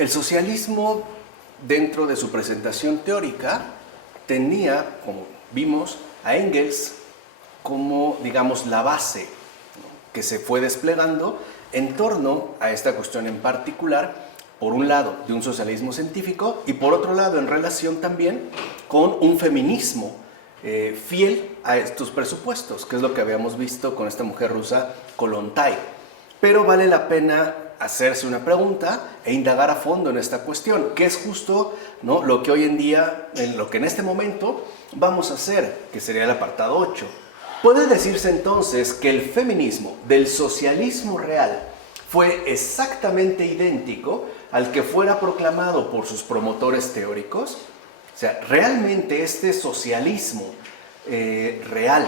El socialismo, dentro de su presentación teórica, tenía, como vimos, a Engels como, digamos, la base, ¿no?, que se fue desplegando en torno a esta cuestión en particular, por un lado, de un socialismo científico y por otro lado, en relación también con un feminismo fiel a estos presupuestos, que es lo que habíamos visto con esta mujer rusa, Kollontai. Pero vale la pena hacerse una pregunta e indagar a fondo en esta cuestión, que es justo, ¿no?, lo que hoy en día, en lo que en este momento vamos a hacer, que sería el apartado 8. ¿Puede decirse entonces que el feminismo del socialismo real fue exactamente idéntico al que fuera proclamado por sus promotores teóricos? O sea, realmente este socialismo real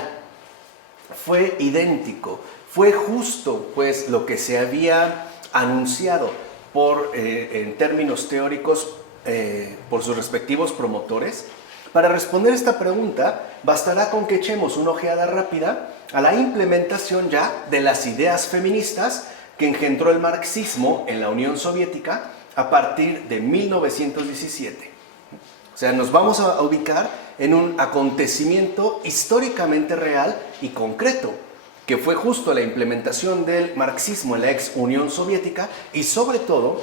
fue idéntico, fue justo pues lo que se había anunciado en términos teóricos por sus respectivos promotores. Para responder esta pregunta, bastará con que echemos una ojeada rápida a la implementación ya de las ideas feministas que engendró el marxismo en la Unión Soviética a partir de 1917. O sea, nos vamos a ubicar en un acontecimiento históricamente real y concreto, que fue justo la implementación del marxismo en la ex Unión Soviética y sobre todo,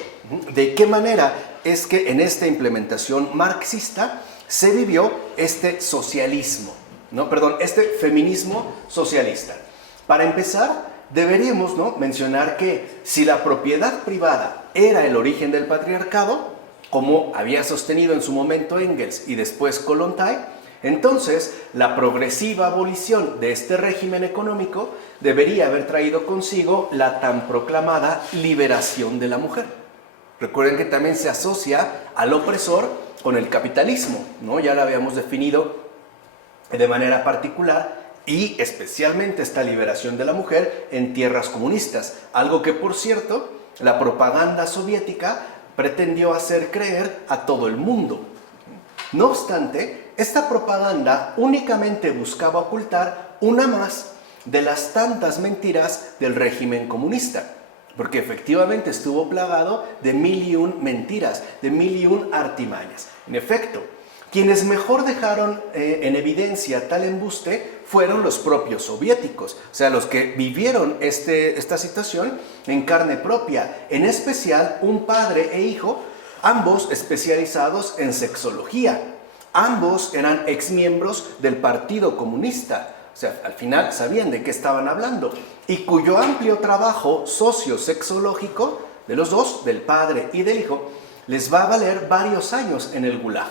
de qué manera es que en esta implementación marxista se vivió este socialismo, este feminismo socialista. Para empezar, deberíamos, ¿no?, mencionar que si la propiedad privada era el origen del patriarcado, como había sostenido en su momento Engels y después Kollontai, entonces la progresiva abolición de este régimen económico debería haber traído consigo la tan proclamada liberación de la mujer. Recuerden que también se asocia al opresor con el capitalismo, ¿no? Ya lo habíamos definido de manera particular, y especialmente esta liberación de la mujer en tierras comunistas, algo que, por cierto, la propaganda soviética pretendió hacer creer a todo el mundo. No obstante, esta propaganda únicamente buscaba ocultar una más de las tantas mentiras del régimen comunista, porque efectivamente estuvo plagado de 1001 mentiras, de 1001 artimañas. En efecto, quienes mejor dejaron en evidencia tal embuste fueron los propios soviéticos, o sea, los que vivieron esta situación en carne propia, en especial un padre e hijo, ambos especializados en sexología. Ambos eran exmiembros del Partido Comunista, o sea, al final sabían de qué estaban hablando, y cuyo amplio trabajo sociosexológico de los dos, del padre y del hijo, les va a valer varios años en el Gulag.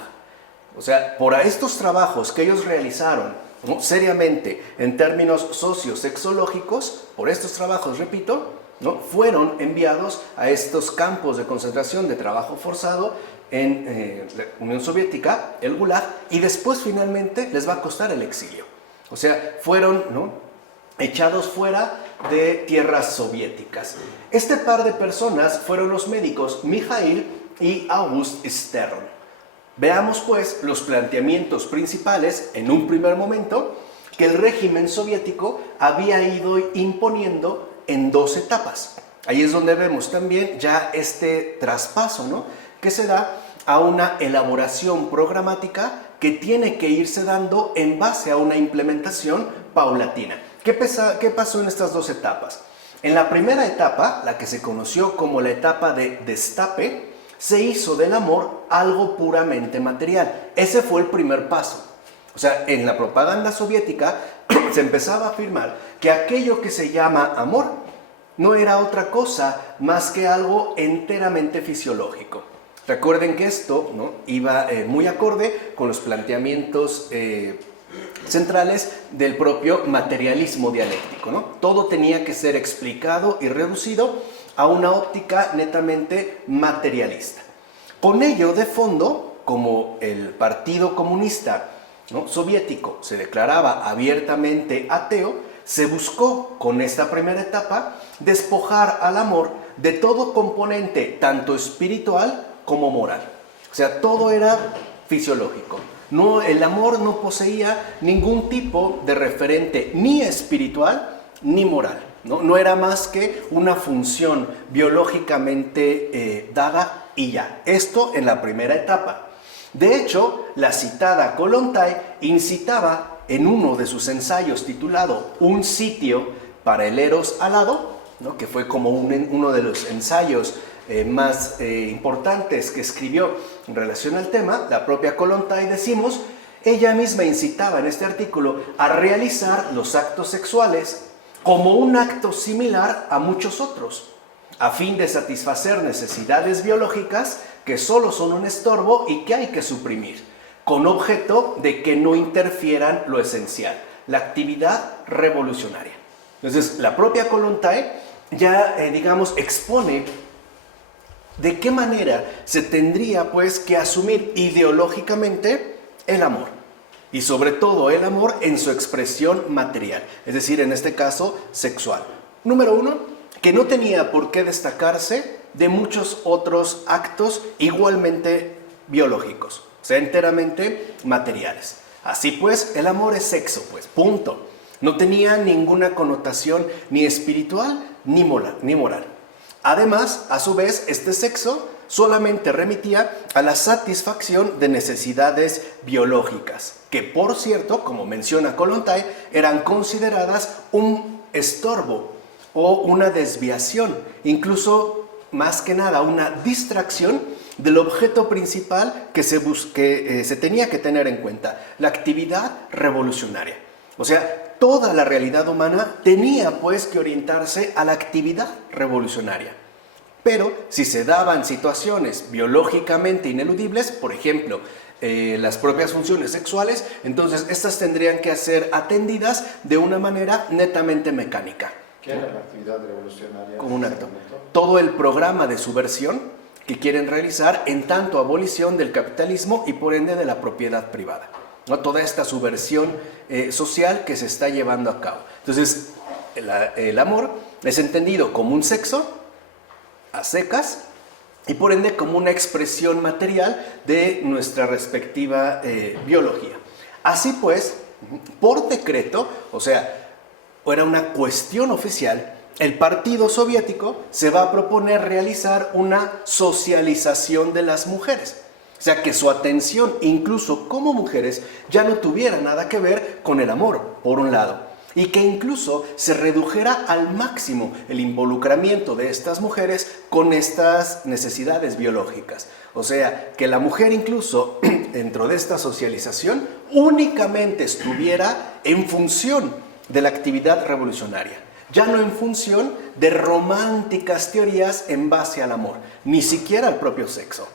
O sea, por estos trabajos que ellos realizaron, ¿no?, seriamente en términos sociosexológicos, por estos trabajos, repito, ¿no?, fueron enviados a estos campos de concentración de trabajo forzado en la Unión Soviética, el Gulag, y después finalmente les va a costar el exilio. O sea, fueron, ¿no?, echados fuera de tierras soviéticas. Este par de personas fueron los médicos Mikhail y August Stern. Veamos pues los planteamientos principales en un primer momento que el régimen soviético había ido imponiendo en dos etapas. Ahí es donde vemos también ya este traspaso, ¿no?, que se da a una elaboración programática que tiene que irse dando en base a una implementación paulatina. ¿Qué pasó en estas dos etapas? En la primera etapa, la que se conoció como la etapa de destape, se hizo del amor algo puramente material. Ese fue el primer paso. O sea, en la propaganda soviética se empezaba a afirmar que aquello que se llama amor no era otra cosa más que algo enteramente fisiológico. Recuerden que esto, ¿no?, iba muy acorde con los planteamientos centrales del propio materialismo dialéctico, ¿no? Todo tenía que ser explicado y reducido a una óptica netamente materialista. Con ello de fondo, como el Partido Comunista, ¿no?, soviético se declaraba abiertamente ateo, se buscó con esta primera etapa despojar al amor de todo componente tanto espiritual como moral. O sea, todo era fisiológico. No, el amor no poseía ningún tipo de referente ni espiritual ni moral. ¿no? No era más que una función biológicamente dada y ya. Esto en la primera etapa. De hecho, la citada Kollontai incitaba en uno de sus ensayos titulado Un sitio para el Eros alado, ¿no? Que fue como uno de los ensayos más importantes que escribió en relación al tema, la propia Kollontai, decimos, ella misma incitaba en este artículo a realizar los actos sexuales como un acto similar a muchos otros, a fin de satisfacer necesidades biológicas que solo son un estorbo y que hay que suprimir, con objeto de que no interfieran lo esencial, la actividad revolucionaria. Entonces, la propia Kollontai ya, digamos, expone de qué manera se tendría, pues, que asumir ideológicamente el amor. Y sobre todo el amor en su expresión material, es decir, en este caso, sexual. Número uno, que no tenía por qué destacarse de muchos otros actos igualmente biológicos, o sea, enteramente materiales. Así pues, el amor es sexo, pues, punto. No tenía ninguna connotación ni espiritual ni moral. Además, a su vez, este sexo solamente remitía a la satisfacción de necesidades biológicas, que por cierto, como menciona Kollontai, eran consideradas un estorbo o una desviación, incluso más que nada una distracción del objeto principal que se tenía que tener en cuenta, la actividad revolucionaria. O sea, toda la realidad humana tenía pues que orientarse a la actividad revolucionaria. Pero si se daban situaciones biológicamente ineludibles, por ejemplo, las propias funciones sexuales, entonces estas tendrían que ser atendidas de una manera netamente mecánica. ¿Qué era la actividad revolucionaria? Como un acto. Todo el programa de subversión que quieren realizar en tanto abolición del capitalismo y por ende de la propiedad privada, ¿no? Toda esta subversión social que se está llevando a cabo. Entonces, el amor es entendido como un sexo a secas y por ende como una expresión material de nuestra respectiva biología. Así pues, por decreto, o sea, era una cuestión oficial, el Partido Soviético se va a proponer realizar una socialización de las mujeres. O sea, que su atención, incluso como mujeres, ya no tuviera nada que ver con el amor, por un lado, y que incluso se redujera al máximo el involucramiento de estas mujeres con estas necesidades biológicas. O sea, que la mujer incluso dentro de esta socialización únicamente estuviera en función de la actividad revolucionaria, ya no en función de románticas teorías en base al amor, ni siquiera al propio sexo.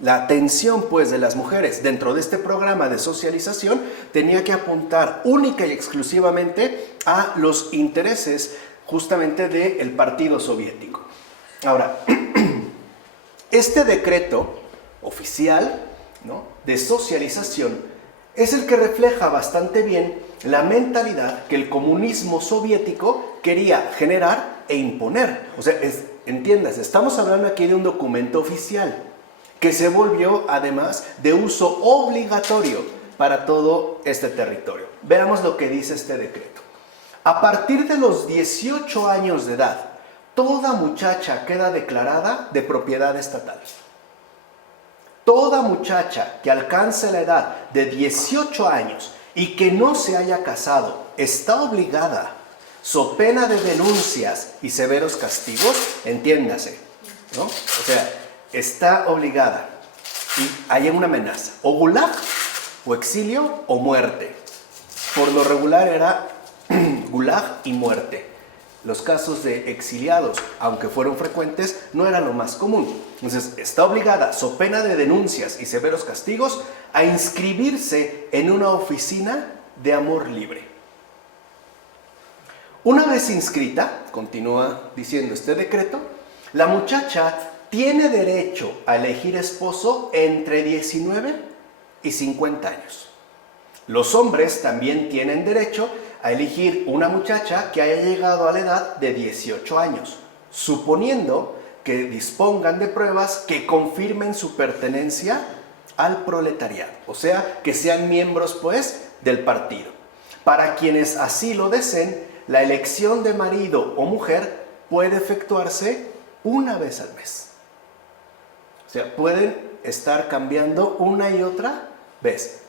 La atención pues de las mujeres dentro de este programa de socialización tenía que apuntar única y exclusivamente a los intereses justamente del Partido Soviético. Ahora, este decreto oficial, ¿no?, de socialización es el que refleja bastante bien la mentalidad que el comunismo soviético quería generar e imponer. O sea, entiendas, estamos hablando aquí de un documento oficial que se volvió además de uso obligatorio para todo este territorio. Veamos lo que dice este decreto. A partir de los 18 años de edad, toda muchacha queda declarada de propiedad estatal. Toda muchacha que alcance la edad de 18 años y que no se haya casado está obligada, so pena de denuncias y severos castigos, entiéndase, ¿no? O sea, está obligada y hay una amenaza, o gulag, o exilio, o muerte. Por lo regular era gulag y muerte. Los casos de exiliados, aunque fueron frecuentes, no eran lo más común. Entonces, está obligada, so pena de denuncias y severos castigos, a inscribirse en una oficina de amor libre. Una vez inscrita, continúa diciendo este decreto, la muchacha tiene derecho a elegir esposo entre 19 y 50 años. Los hombres también tienen derecho a elegir una muchacha que haya llegado a la edad de 18 años, suponiendo que dispongan de pruebas que confirmen su pertenencia al proletariado, o sea, que sean miembros, pues, del partido. Para quienes así lo deseen, la elección de marido o mujer puede efectuarse una vez al mes. O sea, pueden estar cambiando una y otra vez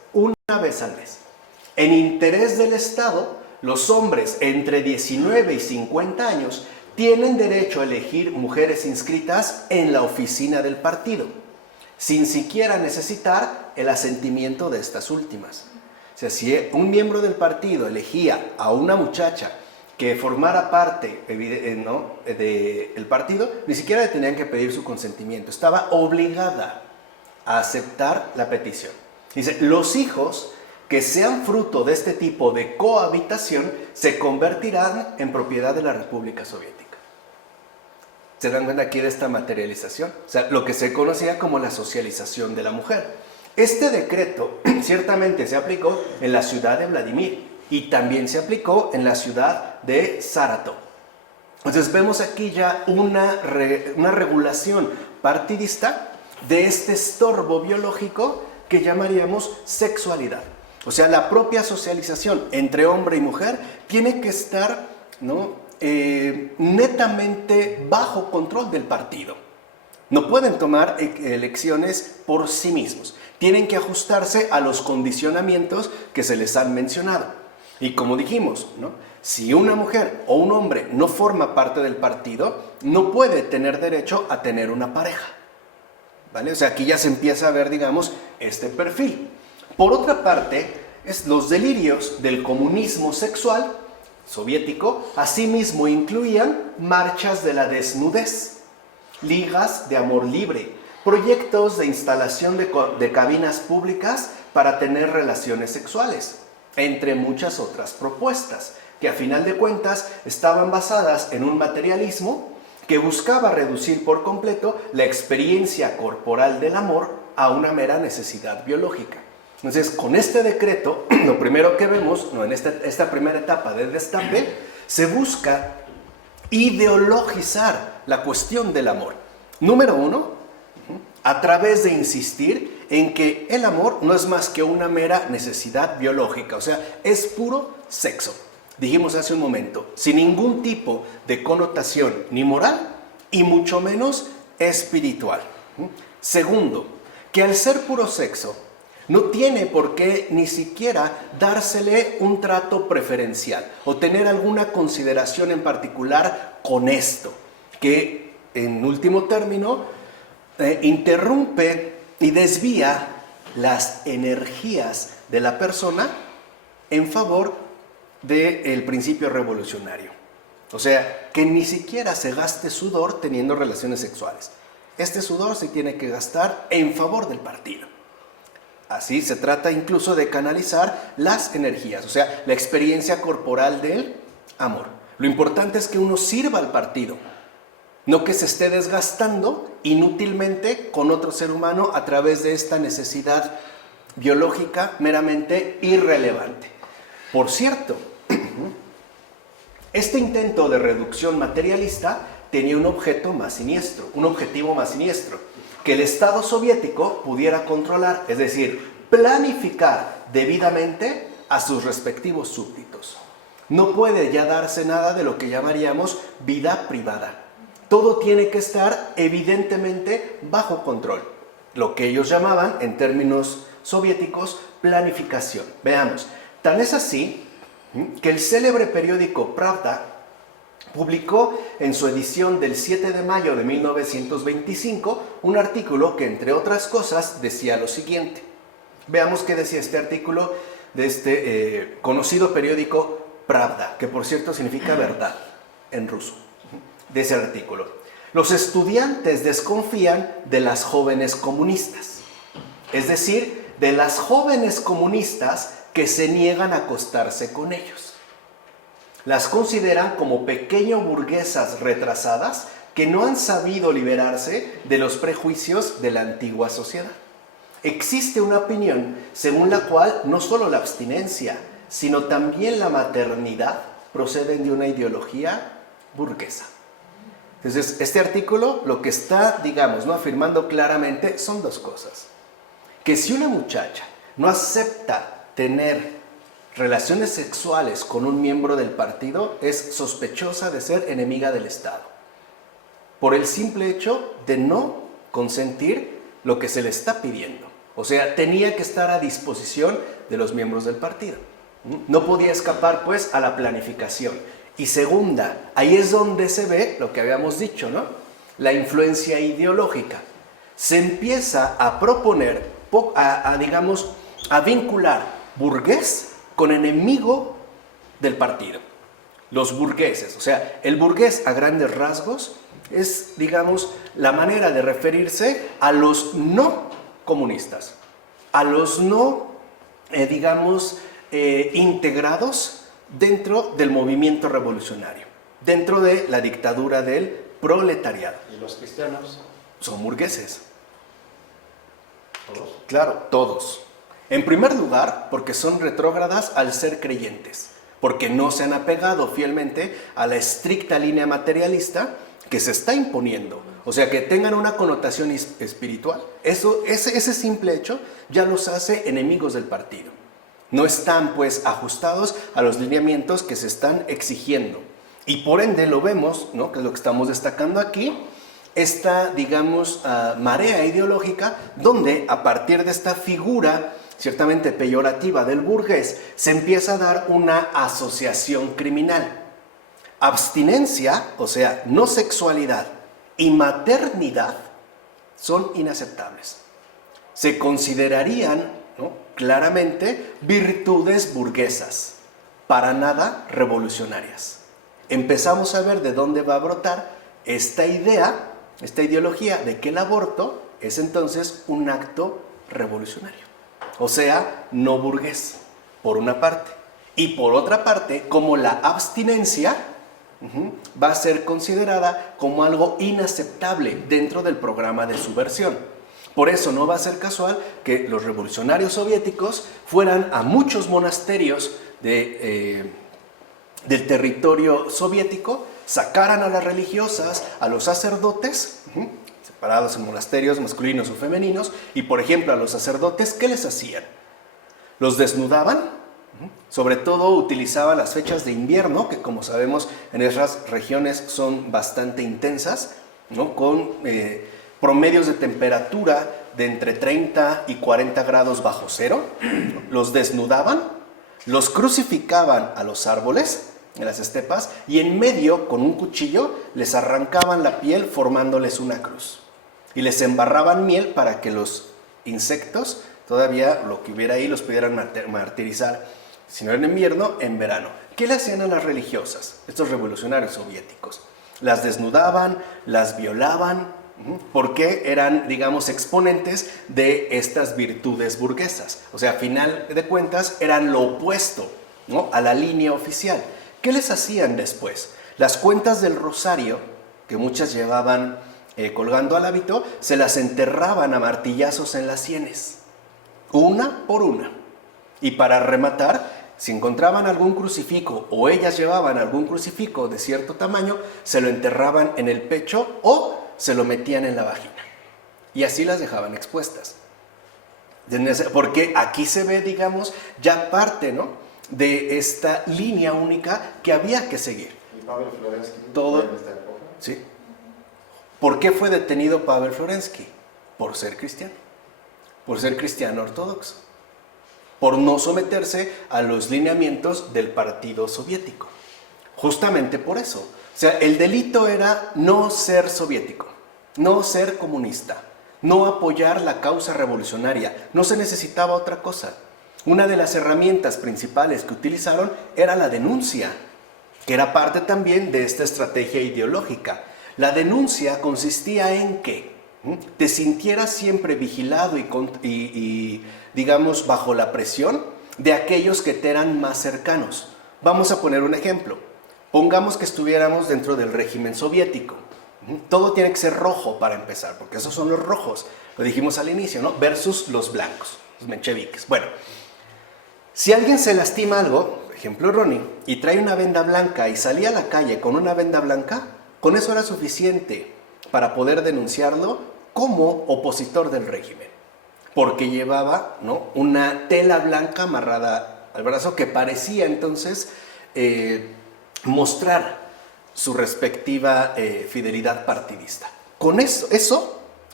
al mes. En interés del Estado, los hombres entre 19 y 50 años tienen derecho a elegir mujeres inscritas en la oficina del partido, sin siquiera necesitar el asentimiento de estas últimas. O sea, si un miembro del partido elegía a una muchacha que formara parte del partido, ni siquiera le tenían que pedir su consentimiento, estaba obligada a aceptar la petición. Dice, los hijos que sean fruto de este tipo de cohabitación se convertirán en propiedad de la República Soviética. ¿Se dan cuenta aquí de esta materialización? O sea, lo que se conocía como la socialización de la mujer. Este decreto ciertamente se aplicó en la ciudad de Vladimir y también se aplicó en la ciudad de Saratov. Entonces vemos aquí ya una regulación partidista de este estorbo biológico que llamaríamos sexualidad. O sea, la propia socialización entre hombre y mujer tiene que estar, netamente bajo control del partido. No pueden tomar elecciones por sí mismos. Tienen que ajustarse a los condicionamientos que se les han mencionado. Y como dijimos, si una mujer o un hombre no forma parte del partido, no puede tener derecho a tener una pareja. ¿Vale? O sea, aquí ya se empieza a ver, digamos, este perfil. Por otra parte, los delirios del comunismo sexual soviético asimismo incluían marchas de la desnudez, ligas de amor libre, proyectos de instalación de cabinas públicas para tener relaciones sexuales, entre muchas otras propuestas, que a final de cuentas estaban basadas en un materialismo que buscaba reducir por completo la experiencia corporal del amor a una mera necesidad biológica. Entonces, con este decreto, lo primero que vemos, en esta primera etapa del destape, se busca ideologizar la cuestión del amor. Número uno, a través de insistir en que el amor no es más que una mera necesidad biológica, o sea, es puro sexo. Dijimos hace un momento, sin ningún tipo de connotación ni moral y mucho menos espiritual. Segundo, que al ser puro sexo, no tiene por qué ni siquiera dársele un trato preferencial o tener alguna consideración en particular con esto, que en último término interrumpe y desvía las energías de la persona en favor del principio revolucionario. O sea, que ni siquiera se gaste sudor teniendo relaciones sexuales. Este sudor se tiene que gastar en favor del partido. Así se trata incluso de canalizar las energías, o sea, la experiencia corporal del amor. Lo importante es que uno sirva al partido, no que se esté desgastando inútilmente con otro ser humano a través de esta necesidad biológica meramente irrelevante. Por cierto, este intento de reducción materialista tenía un objetivo más siniestro, que el Estado soviético pudiera controlar, es decir, planificar debidamente a sus respectivos súbditos. No puede ya darse nada de lo que llamaríamos vida privada. Todo tiene que estar evidentemente bajo control, lo que ellos llamaban en términos soviéticos planificación. Veamos, tan es así que el célebre periódico Pravda publicó en su edición del 7 de mayo de 1925 un artículo que, entre otras cosas, decía lo siguiente. Veamos qué decía este artículo de este conocido periódico Pravda, que por cierto significa verdad en ruso. De ese artículo: los estudiantes desconfían de las jóvenes comunistas, es decir, de las jóvenes comunistas que se niegan a acostarse con ellos. Las consideran como pequeño burguesas retrasadas que no han sabido liberarse de los prejuicios de la antigua sociedad. Existe una opinión según la cual no solo la abstinencia, sino también la maternidad proceden de una ideología burguesa. Entonces, este artículo lo que está, afirmando claramente son dos cosas. Que si una muchacha no acepta tener relaciones sexuales con un miembro del partido es sospechosa de ser enemiga del Estado, por el simple hecho de no consentir lo que se le está pidiendo. O sea, tenía que estar a disposición de los miembros del partido. No podía escapar, pues, a la planificación. Y segunda, ahí es donde se ve lo que habíamos dicho, ¿no? La influencia ideológica. Se empieza a proponer, digamos, a vincular burgués con enemigo del partido. Los burgueses, o sea, el burgués a grandes rasgos es, digamos, la manera de referirse a los no comunistas, a los no, integrados dentro del movimiento revolucionario, dentro de la dictadura del proletariado. ¿Y los cristianos? Son burgueses. ¿Todos? Claro, todos. En primer lugar, porque son retrógradas al ser creyentes, porque no se han apegado fielmente a la estricta línea materialista que se está imponiendo. O sea, que tengan una connotación espiritual. Ese simple hecho ya los hace enemigos del partido. No están, pues, ajustados a los lineamientos que se están exigiendo. Y por ende lo vemos, ¿no?, que es lo que estamos destacando aquí, esta, digamos, marea ideológica, donde a partir de esta figura ciertamente peyorativa del burgués, se empieza a dar una asociación criminal. Abstinencia, o sea, no sexualidad, y maternidad son inaceptables. Se considerarían, ¿no?, claramente virtudes burguesas, para nada revolucionarias. Empezamos a ver de dónde va a brotar esta idea, esta ideología de que el aborto es entonces un acto revolucionario. O sea, no burgués, por una parte. Y por otra parte, como la abstinencia va a ser considerada como algo inaceptable dentro del programa de subversión. Por eso no va a ser casual que los revolucionarios soviéticos fueran a muchos monasterios del territorio soviético, sacaran a las religiosas, a los sacerdotes, separados en monasterios masculinos o femeninos, y por ejemplo a los sacerdotes, ¿qué les hacían? Los desnudaban, sobre todo utilizaban las fechas de invierno, que como sabemos en esas regiones son bastante intensas, ¿no?, con promedios de temperatura de entre 30 y 40 grados bajo cero. Los desnudaban, los crucificaban a los árboles en las estepas y en medio, con un cuchillo, les arrancaban la piel formándoles una cruz. Y les embarraban miel para que los insectos, todavía lo que hubiera ahí, los pudieran martirizar, si no en invierno, en verano. ¿Qué le hacían a las religiosas, estos revolucionarios soviéticos? Las desnudaban, las violaban, porque eran, digamos, exponentes de estas virtudes burguesas. O sea, a final de cuentas, eran lo opuesto, ¿no?, a la línea oficial. ¿Qué les hacían después? Las cuentas del rosario, que muchas llevaban colgando al hábito, se las enterraban a martillazos en las sienes, una por una. Y para rematar, si encontraban algún crucifijo o ellas llevaban algún crucifijo de cierto tamaño, se lo enterraban en el pecho o se lo metían en la vagina. Y así las dejaban expuestas. Porque aquí se ve, digamos, ya parte, ¿no?, de esta línea única que había que seguir. ¿Y Pavel Florensky Todo, en esta época? ¿sí? ¿Por qué fue detenido Pavel Florensky? Por ser cristiano. Por ser cristiano ortodoxo. Por no someterse a los lineamientos del partido soviético. Justamente por eso. O sea, el delito era no ser soviético, no ser comunista, no apoyar la causa revolucionaria. No se necesitaba otra cosa. Una de las herramientas principales que utilizaron era la denuncia, que era parte también de esta estrategia ideológica. La denuncia consistía en que te sintieras siempre vigilado y digamos, bajo la presión de aquellos que te eran más cercanos. Vamos a poner un ejemplo. Pongamos que estuviéramos dentro del régimen soviético. Todo tiene que ser rojo para empezar, porque esos son los rojos, lo dijimos al inicio, ¿no?, versus los blancos, los mencheviques. Bueno, si alguien se lastima algo, por ejemplo Ronnie, y trae una venda blanca y salía a la calle con una venda blanca, con eso era suficiente para poder denunciarlo como opositor del régimen, porque llevaba, ¿no?, una tela blanca amarrada al brazo que parecía entonces mostrar su respectiva fidelidad partidista. Con eso,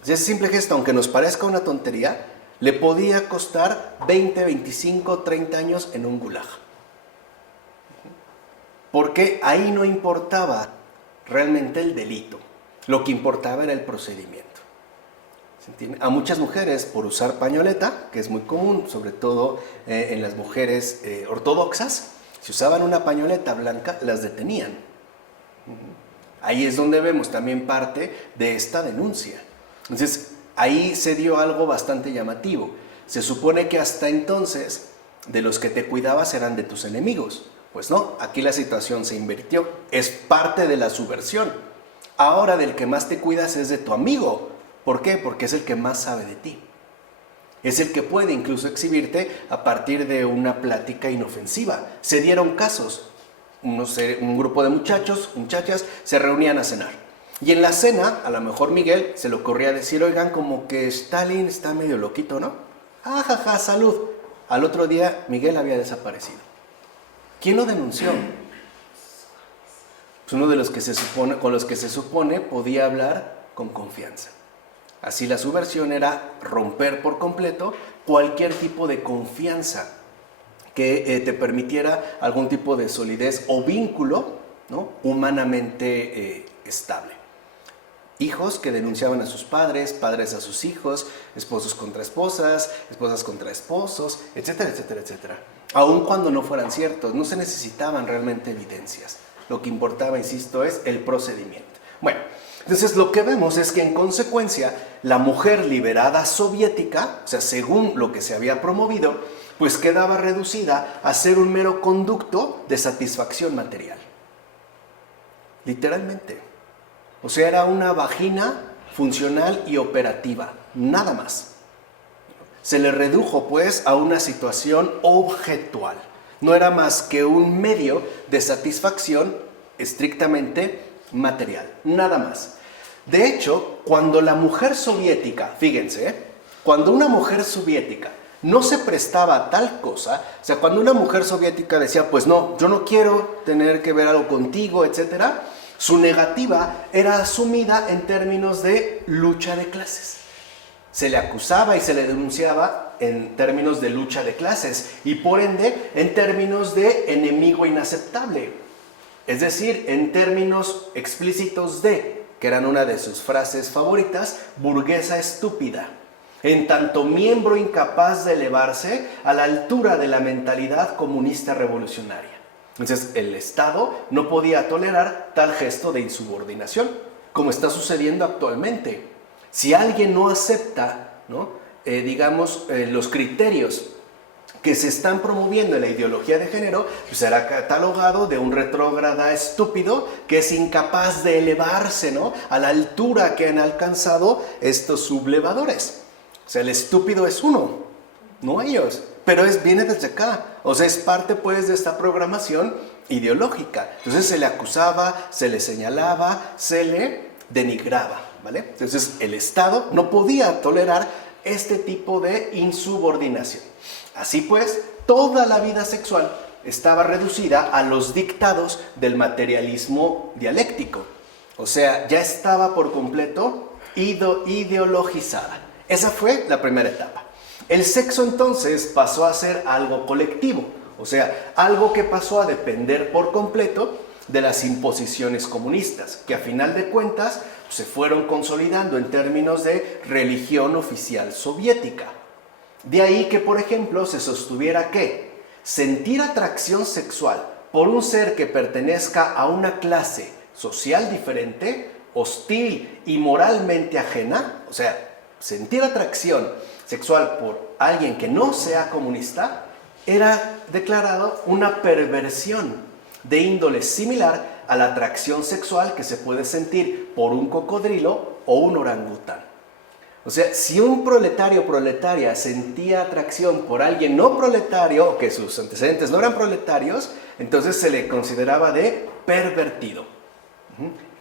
ese simple gesto, aunque nos parezca una tontería, le podía costar 20, 25, 30 años en un gulag. Porque ahí no importaba realmente el delito, lo que importaba era el procedimiento. ¿Se entiende? A muchas mujeres, por usar pañoleta, que es muy común, sobre todo en las mujeres ortodoxas, si usaban una pañoleta blanca, las detenían. Ahí es donde vemos también parte de esta denuncia. Entonces, ahí se dio algo bastante llamativo. Se supone que hasta entonces, de los que te cuidabas eran de tus enemigos. Pues no, aquí la situación se invirtió. Es parte de la subversión. Ahora del que más te cuidas es de tu amigo. ¿Por qué? Porque es el que más sabe de ti. Es el que puede incluso exhibirte a partir de una plática inofensiva. Se dieron casos. Un grupo de muchachas, se reunían a cenar. Y en la cena, a lo mejor Miguel se le ocurría decir, oigan, como que Stalin está medio loquito, ¿no? Jajaja, salud. Al otro día, Miguel había desaparecido. ¿Quién lo denunció? Pues uno de los que con los que se supone podía hablar con confianza. Así la subversión era romper por completo cualquier tipo de confianza que te permitiera algún tipo de solidez o vínculo, ¿no?, humanamente estable. Hijos que denunciaban a sus padres, padres a sus hijos, esposos contra esposas, esposas contra esposos, etcétera, etcétera, etcétera. Aun cuando no fueran ciertos, no se necesitaban realmente evidencias. Lo que importaba, insisto, es el procedimiento. Bueno, entonces lo que vemos es que en consecuencia la mujer liberada soviética, o sea, según lo que se había promovido, pues quedaba reducida a ser un mero conducto de satisfacción material. Literalmente. O sea, era una vagina funcional y operativa, nada más. Se le redujo pues a una situación objetual. No era más que un medio de satisfacción estrictamente material, nada más. De hecho, cuando la mujer soviética, fíjense, cuando una mujer soviética no se prestaba a tal cosa, o sea, cuando una mujer soviética decía, pues no, yo no quiero tener que ver algo contigo, etcétera, su negativa era asumida en términos de lucha de clases. Se le acusaba y se le denunciaba en términos de lucha de clases y por ende en términos de enemigo inaceptable. Es decir, en términos explícitos de, que eran una de sus frases favoritas, burguesa estúpida, en tanto miembro incapaz de elevarse a la altura de la mentalidad comunista revolucionaria. Entonces, el Estado no podía tolerar tal gesto de insubordinación, como está sucediendo actualmente. Si alguien no acepta, los criterios que se están promoviendo en la ideología de género, pues será catalogado de un retrógrada estúpido que es incapaz de elevarse, ¿no?, a la altura que han alcanzado estos sublevadores. O sea, el estúpido es uno, no ellos, pero viene desde acá. O sea, es parte pues de esta programación ideológica. Entonces se le acusaba, se le señalaba, se le denigraba, ¿vale? Entonces el Estado no podía tolerar este tipo de insubordinación. Así pues, toda la vida sexual estaba reducida a los dictados del materialismo dialéctico. O sea, ya estaba por completo ideologizada. Esa fue la primera etapa. El sexo entonces pasó a ser algo colectivo, o sea, algo que pasó a depender por completo de las imposiciones comunistas, que a final de cuentas se fueron consolidando en términos de religión oficial soviética. De ahí que, por ejemplo, se sostuviera que sentir atracción sexual por un ser que pertenezca a una clase social diferente, hostil y moralmente ajena, o sea, sentir atracción sexual por alguien que no sea comunista, era declarado una perversión de índole similar a la atracción sexual que se puede sentir por un cocodrilo o un orangután. O sea, si un proletario o proletaria sentía atracción por alguien no proletario, o que sus antecedentes no eran proletarios, entonces se le consideraba de pervertido.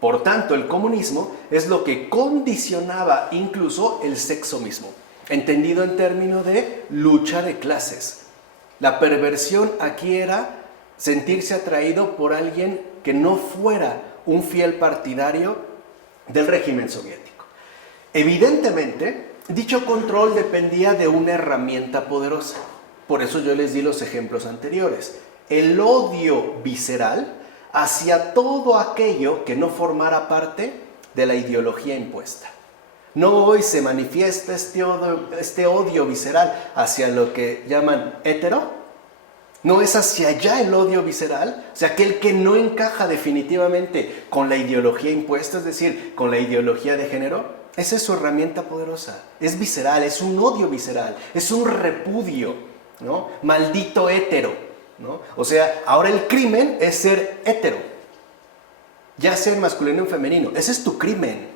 Por tanto, el comunismo es lo que condicionaba incluso el sexo mismo, entendido en términos de lucha de clases. La perversión aquí era sentirse atraído por alguien que no fuera un fiel partidario del régimen soviético. Evidentemente, dicho control dependía de una herramienta poderosa. Por eso yo les di los ejemplos anteriores. El odio visceral hacia todo aquello que no formara parte de la ideología impuesta. No hoy se manifiesta este odio visceral hacia lo que llaman hetero. No es hacia allá el odio visceral, o sea, aquel que no encaja definitivamente con la ideología impuesta, es decir, con la ideología de género. Esa es su herramienta poderosa. Es visceral, es un odio visceral, es un repudio, ¿no? Maldito hetero, ¿no? O sea, ahora el crimen es ser hetero, ya sea en masculino o en femenino. Ese es tu crimen.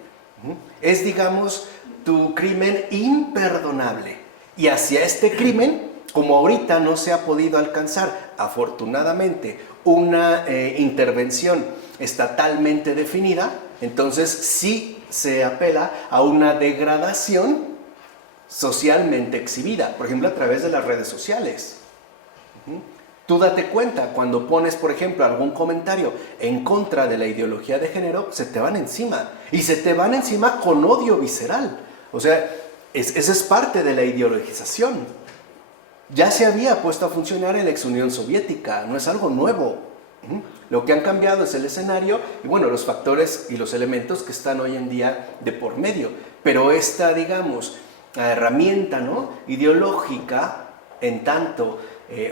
Es, digamos, tu crimen imperdonable. Y hacia este crimen, como ahorita no se ha podido alcanzar, afortunadamente, una intervención estatalmente definida, entonces sí se apela a una degradación socialmente exhibida, por ejemplo, a través de las redes sociales. Tú date cuenta, cuando pones, por ejemplo, algún comentario en contra de la ideología de género, se te van encima. Y se te van encima con odio visceral. O sea, esa es parte de la ideologización. Ya se había puesto a funcionar en la ex Unión Soviética, no es algo nuevo. Lo que han cambiado es el escenario y, bueno, los factores y los elementos que están hoy en día de por medio. Pero esta, digamos, herramienta, ¿no?, ideológica, en tanto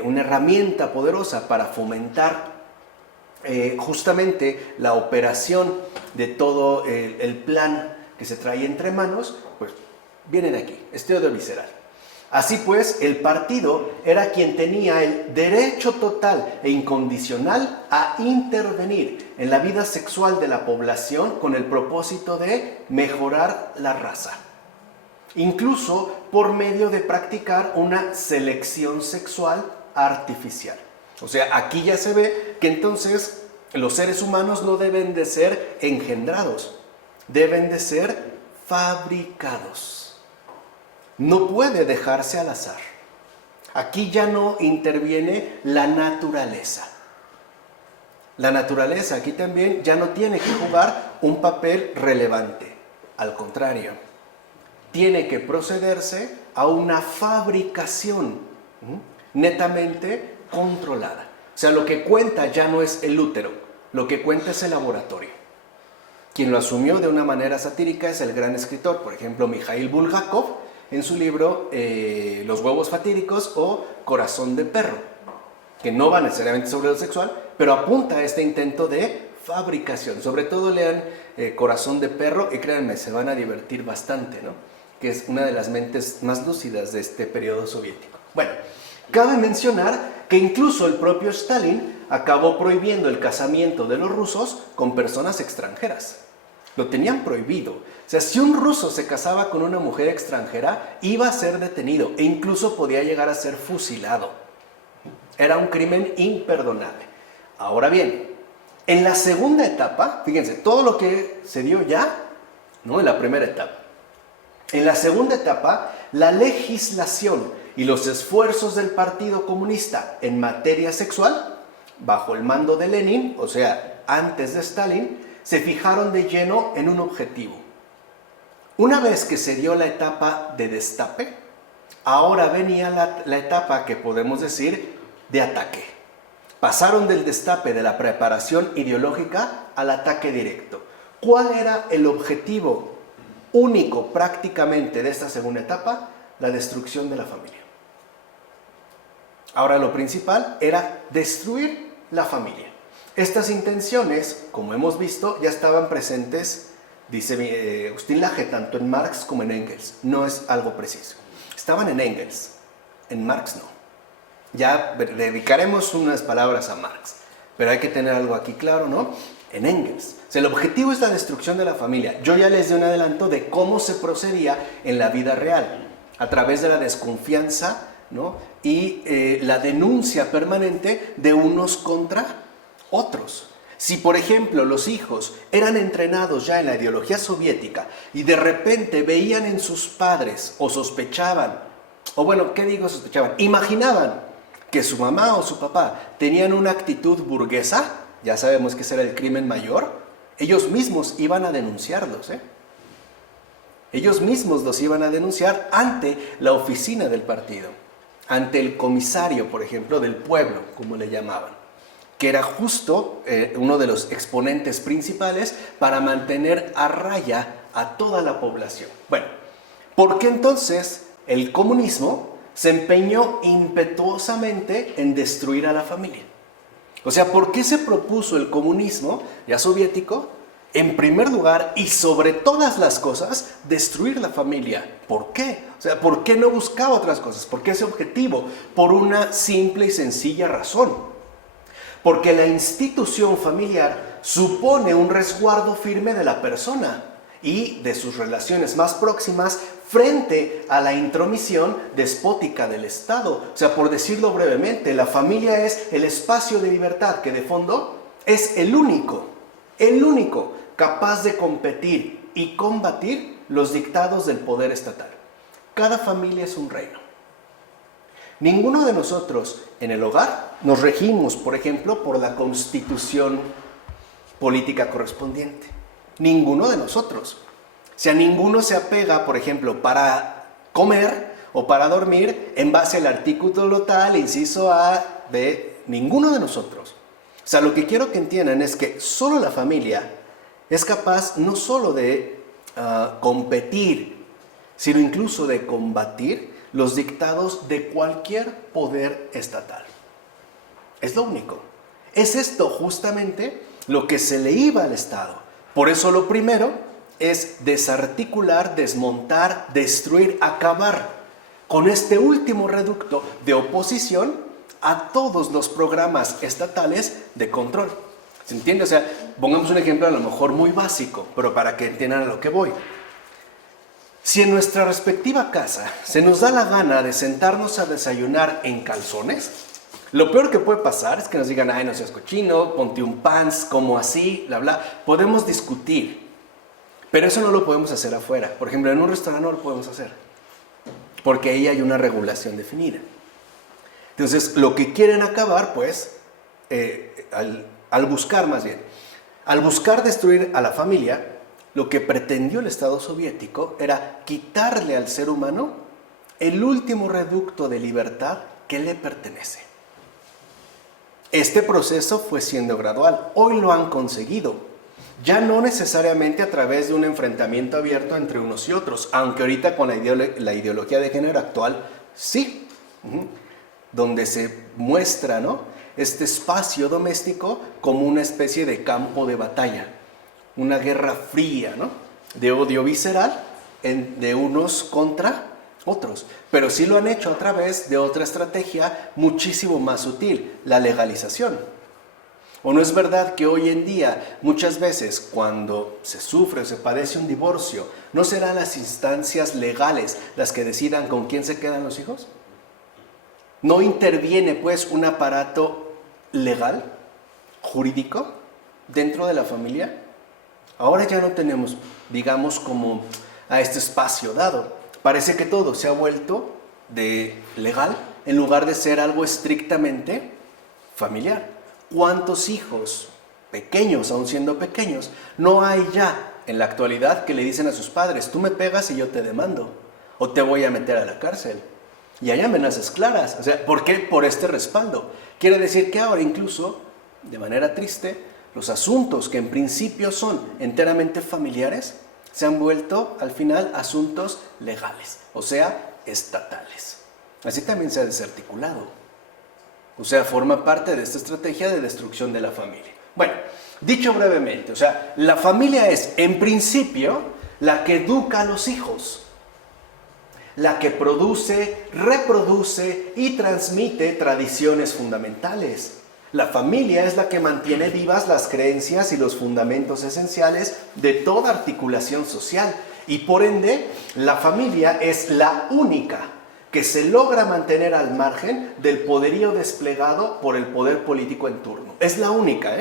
una herramienta poderosa para fomentar justamente la operación de todo el plan que se trae entre manos, pues viene de aquí, este odio visceral. Así pues, el partido era quien tenía el derecho total e incondicional a intervenir en la vida sexual de la población con el propósito de mejorar la raza. Incluso por medio de practicar una selección sexual artificial. O sea, aquí ya se ve que entonces los seres humanos no deben de ser engendrados, deben de ser fabricados. No puede dejarse al azar. Aquí ya no interviene la naturaleza. La naturaleza aquí también ya no tiene que jugar un papel relevante. Al contrario, tiene que procederse a una fabricación netamente controlada. O sea, lo que cuenta ya no es el útero, lo que cuenta es el laboratorio. Quien lo asumió de una manera satírica es el gran escritor, por ejemplo, Mikhail Bulgakov, en su libro Los huevos fatídicos o Corazón de perro, que no va necesariamente sobre lo sexual, pero apunta a este intento de fabricación. Sobre todo lean Corazón de perro y créanme, se van a divertir bastante, ¿no?, que es una de las mentes más lúcidas de este periodo soviético. Bueno, cabe mencionar que incluso el propio Stalin acabó prohibiendo el casamiento de los rusos con personas extranjeras. Lo tenían prohibido. O sea, si un ruso se casaba con una mujer extranjera, iba a ser detenido e incluso podía llegar a ser fusilado. Era un crimen imperdonable. Ahora bien, en la segunda etapa, fíjense, todo lo que se dio ya, ¿no?, en la primera etapa. En la segunda etapa, la legislación y los esfuerzos del Partido Comunista en materia sexual, bajo el mando de Lenin, o sea, antes de Stalin, se fijaron de lleno en un objetivo. Una vez que se dio la etapa de destape, ahora venía la etapa que podemos decir de ataque. Pasaron del destape de la preparación ideológica al ataque directo. ¿Cuál era el objetivo único prácticamente de esta segunda etapa? La destrucción de la familia. Ahora lo principal era destruir la familia. Estas intenciones, como hemos visto, ya estaban presentes, dice Agustín Laje, tanto en Marx como en Engels. No es algo preciso. Estaban en Engels, en Marx no. Ya dedicaremos unas palabras a Marx, pero hay que tener algo aquí claro, ¿no? En Engels. O sea, el objetivo es la destrucción de la familia. Yo ya les di un adelanto de cómo se procedía en la vida real, a través de la desconfianza, ¿no?, y la denuncia permanente de unos contra otros. Si, por ejemplo, los hijos eran entrenados ya en la ideología soviética y de repente veían en sus padres o sospechaban, o bueno, ¿qué digo sospechaban? Imaginaban que su mamá o su papá tenían una actitud burguesa, ya sabemos que ese era el crimen mayor, ellos mismos iban a denunciarlos, Ellos mismos los iban a denunciar ante la oficina del partido, ante el comisario, por ejemplo, del pueblo, como le llamaban, que era justo uno de los exponentes principales para mantener a raya a toda la población. Bueno, ¿por qué entonces el comunismo se empeñó impetuosamente en destruir a la familia? O sea, ¿por qué se propuso el comunismo ya soviético, en primer lugar y sobre todas las cosas, destruir la familia? ¿Por qué? O sea, ¿por qué no buscaba otras cosas? ¿Por qué ese objetivo? Por una simple y sencilla razón. Porque la institución familiar supone un resguardo firme de la persona y de sus relaciones más próximas frente a la intromisión despótica del Estado. O sea, por decirlo brevemente, la familia es el espacio de libertad que de fondo es el único capaz de competir y combatir los dictados del poder estatal. Cada familia es un reino. Ninguno de nosotros en el hogar nos regimos, por ejemplo, por la constitución política correspondiente. Ninguno de nosotros. O sea, ninguno se apega, por ejemplo, para comer o para dormir en base al artículo tal, inciso A, B, ninguno de nosotros. O sea, lo que quiero que entiendan es que solo la familia es capaz no solo de competir, sino incluso de combatir los dictados de cualquier poder estatal. Es lo único. Es esto justamente lo que se le iba al Estado. Por eso lo primero es desarticular, desmontar, destruir, acabar con este último reducto de oposición a todos los programas estatales de control. ¿Se entiende? O sea, pongamos un ejemplo a lo mejor muy básico, pero para que entiendan a lo que voy. Si en nuestra respectiva casa se nos da la gana de sentarnos a desayunar en calzones, lo peor que puede pasar es que nos digan, ay, no seas cochino, ponte un pants, como así, bla, bla. Podemos discutir, pero eso no lo podemos hacer afuera. Por ejemplo, en un restaurante no lo podemos hacer, porque ahí hay una regulación definida. Entonces, lo que quieren acabar, pues, al buscar destruir a la familia, lo que pretendió el Estado soviético era quitarle al ser humano el último reducto de libertad que le pertenece. Este proceso fue siendo gradual. Hoy lo han conseguido. Ya no necesariamente a través de un enfrentamiento abierto entre unos y otros, aunque ahorita con la ideología de género actual, sí. Donde se muestra, ¿no?, este espacio doméstico como una especie de campo de batalla. Una guerra fría, ¿no?, de odio visceral de unos contra otros. Pero sí lo han hecho a través de otra estrategia muchísimo más sutil, la legalización. ¿O no es verdad que hoy en día, muchas veces, cuando se sufre o se padece un divorcio, no serán las instancias legales las que decidan con quién se quedan los hijos? ¿No interviene, pues, un aparato legal, jurídico, dentro de la familia? Ahora ya no tenemos, digamos, como a este espacio dado. Parece que todo se ha vuelto de legal en lugar de ser algo estrictamente familiar. ¿Cuántos hijos pequeños, aun siendo pequeños, no hay ya en la actualidad que le dicen a sus padres, tú me pegas y yo te demando, o te voy a meter a la cárcel? Y hay amenazas claras. O sea, ¿por qué? Por este respaldo. Quiere decir que ahora incluso, de manera triste, los asuntos que en principio son enteramente familiares se han vuelto al final asuntos legales, o sea, estatales. Así también se ha desarticulado. O sea, forma parte de esta estrategia de destrucción de la familia. Bueno, dicho brevemente, o sea, la familia es en principio la que educa a los hijos, la que produce, reproduce y transmite tradiciones fundamentales. La familia es la que mantiene vivas las creencias y los fundamentos esenciales de toda articulación social. Y por ende, la familia es la única que se logra mantener al margen del poderío desplegado por el poder político en turno. Es la única,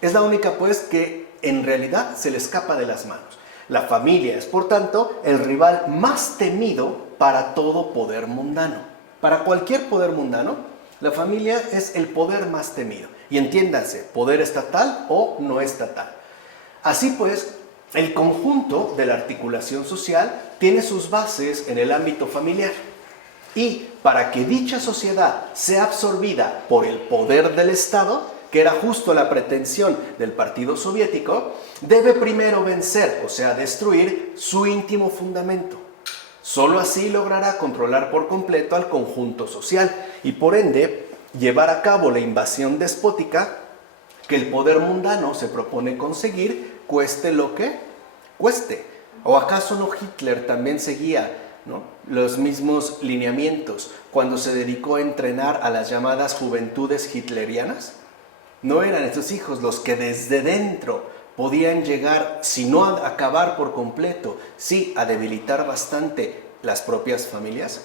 Es la única, pues, que en realidad se le escapa de las manos. La familia es, por tanto, el rival más temido para todo poder mundano. Para cualquier poder mundano, La familia es el poder más temido. Y entiéndanse, poder estatal o no estatal. Así pues, el conjunto de la articulación social tiene sus bases en el ámbito familiar. Y para que dicha sociedad sea absorbida por el poder del Estado, que era justo la pretensión del Partido Soviético, debe primero vencer, o sea, destruir su íntimo fundamento. Solo así logrará controlar por completo al conjunto social y por ende llevar a cabo la invasión despótica que el poder mundano se propone conseguir, cueste lo que cueste. ¿O acaso no Hitler también seguía, ¿no?, los mismos lineamientos cuando se dedicó a entrenar a las llamadas juventudes hitlerianas? ¿No eran estos hijos los que desde dentro podían llegar, si no a acabar por completo, sí a debilitar bastante las propias familias?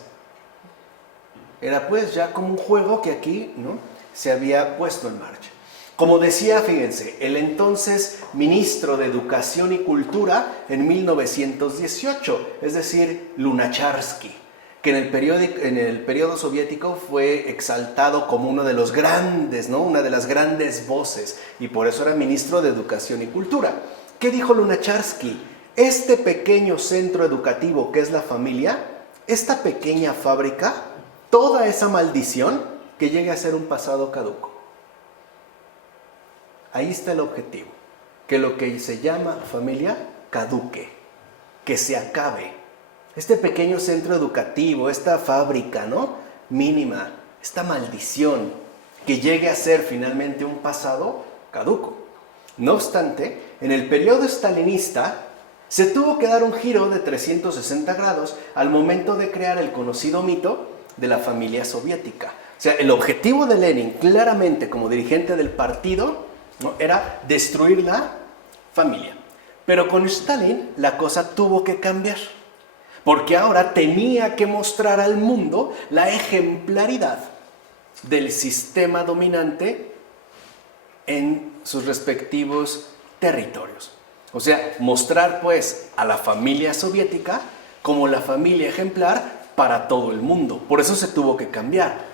Era pues ya como un juego que aquí, ¿no?, se había puesto en marcha. Como decía, fíjense, el entonces ministro de Educación y Cultura en 1918, es decir, Lunacharsky, que en el periodo soviético fue exaltado como uno de los grandes, ¿no?, una de las grandes voces, y por eso era ministro de Educación y Cultura. ¿Qué dijo Lunacharsky? Este pequeño centro educativo que es la familia, esta pequeña fábrica, toda esa maldición que llegue a ser un pasado caduco. Ahí está el objetivo, que lo que se llama familia caduque, que se acabe. Este pequeño centro educativo, esta fábrica, ¿no?, mínima, esta maldición, que llegue a ser finalmente un pasado caduco. No obstante, en el periodo stalinista se tuvo que dar un giro de 360 grados al momento de crear el conocido mito de la familia soviética. O sea, el objetivo de Lenin, claramente como dirigente del partido, ¿no?, era destruir la familia. Pero con Stalin la cosa tuvo que cambiar, porque ahora tenía que mostrar al mundo la ejemplaridad del sistema dominante en sus respectivos territorios. O sea, mostrar pues a la familia soviética como la familia ejemplar para todo el mundo. Por eso se tuvo que cambiar.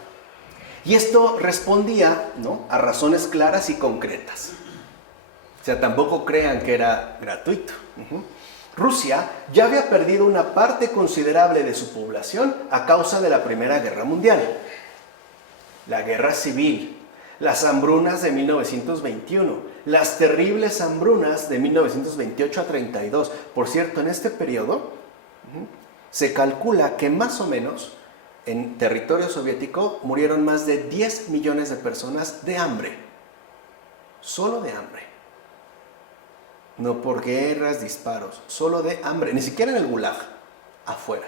Y esto respondía, ¿no?, a razones claras y concretas. O sea, tampoco crean que era gratuito. Rusia ya había perdido una parte considerable de su población a causa de la Primera Guerra Mundial, la guerra civil, las hambrunas de 1921, las terribles hambrunas de 1928 a 32. Por cierto, en este periodo se calcula que más o menos en territorio soviético murieron más de 10 millones de personas de hambre, solo de hambre. No por guerras, disparos, solo de hambre, ni siquiera en el Gulag, afuera,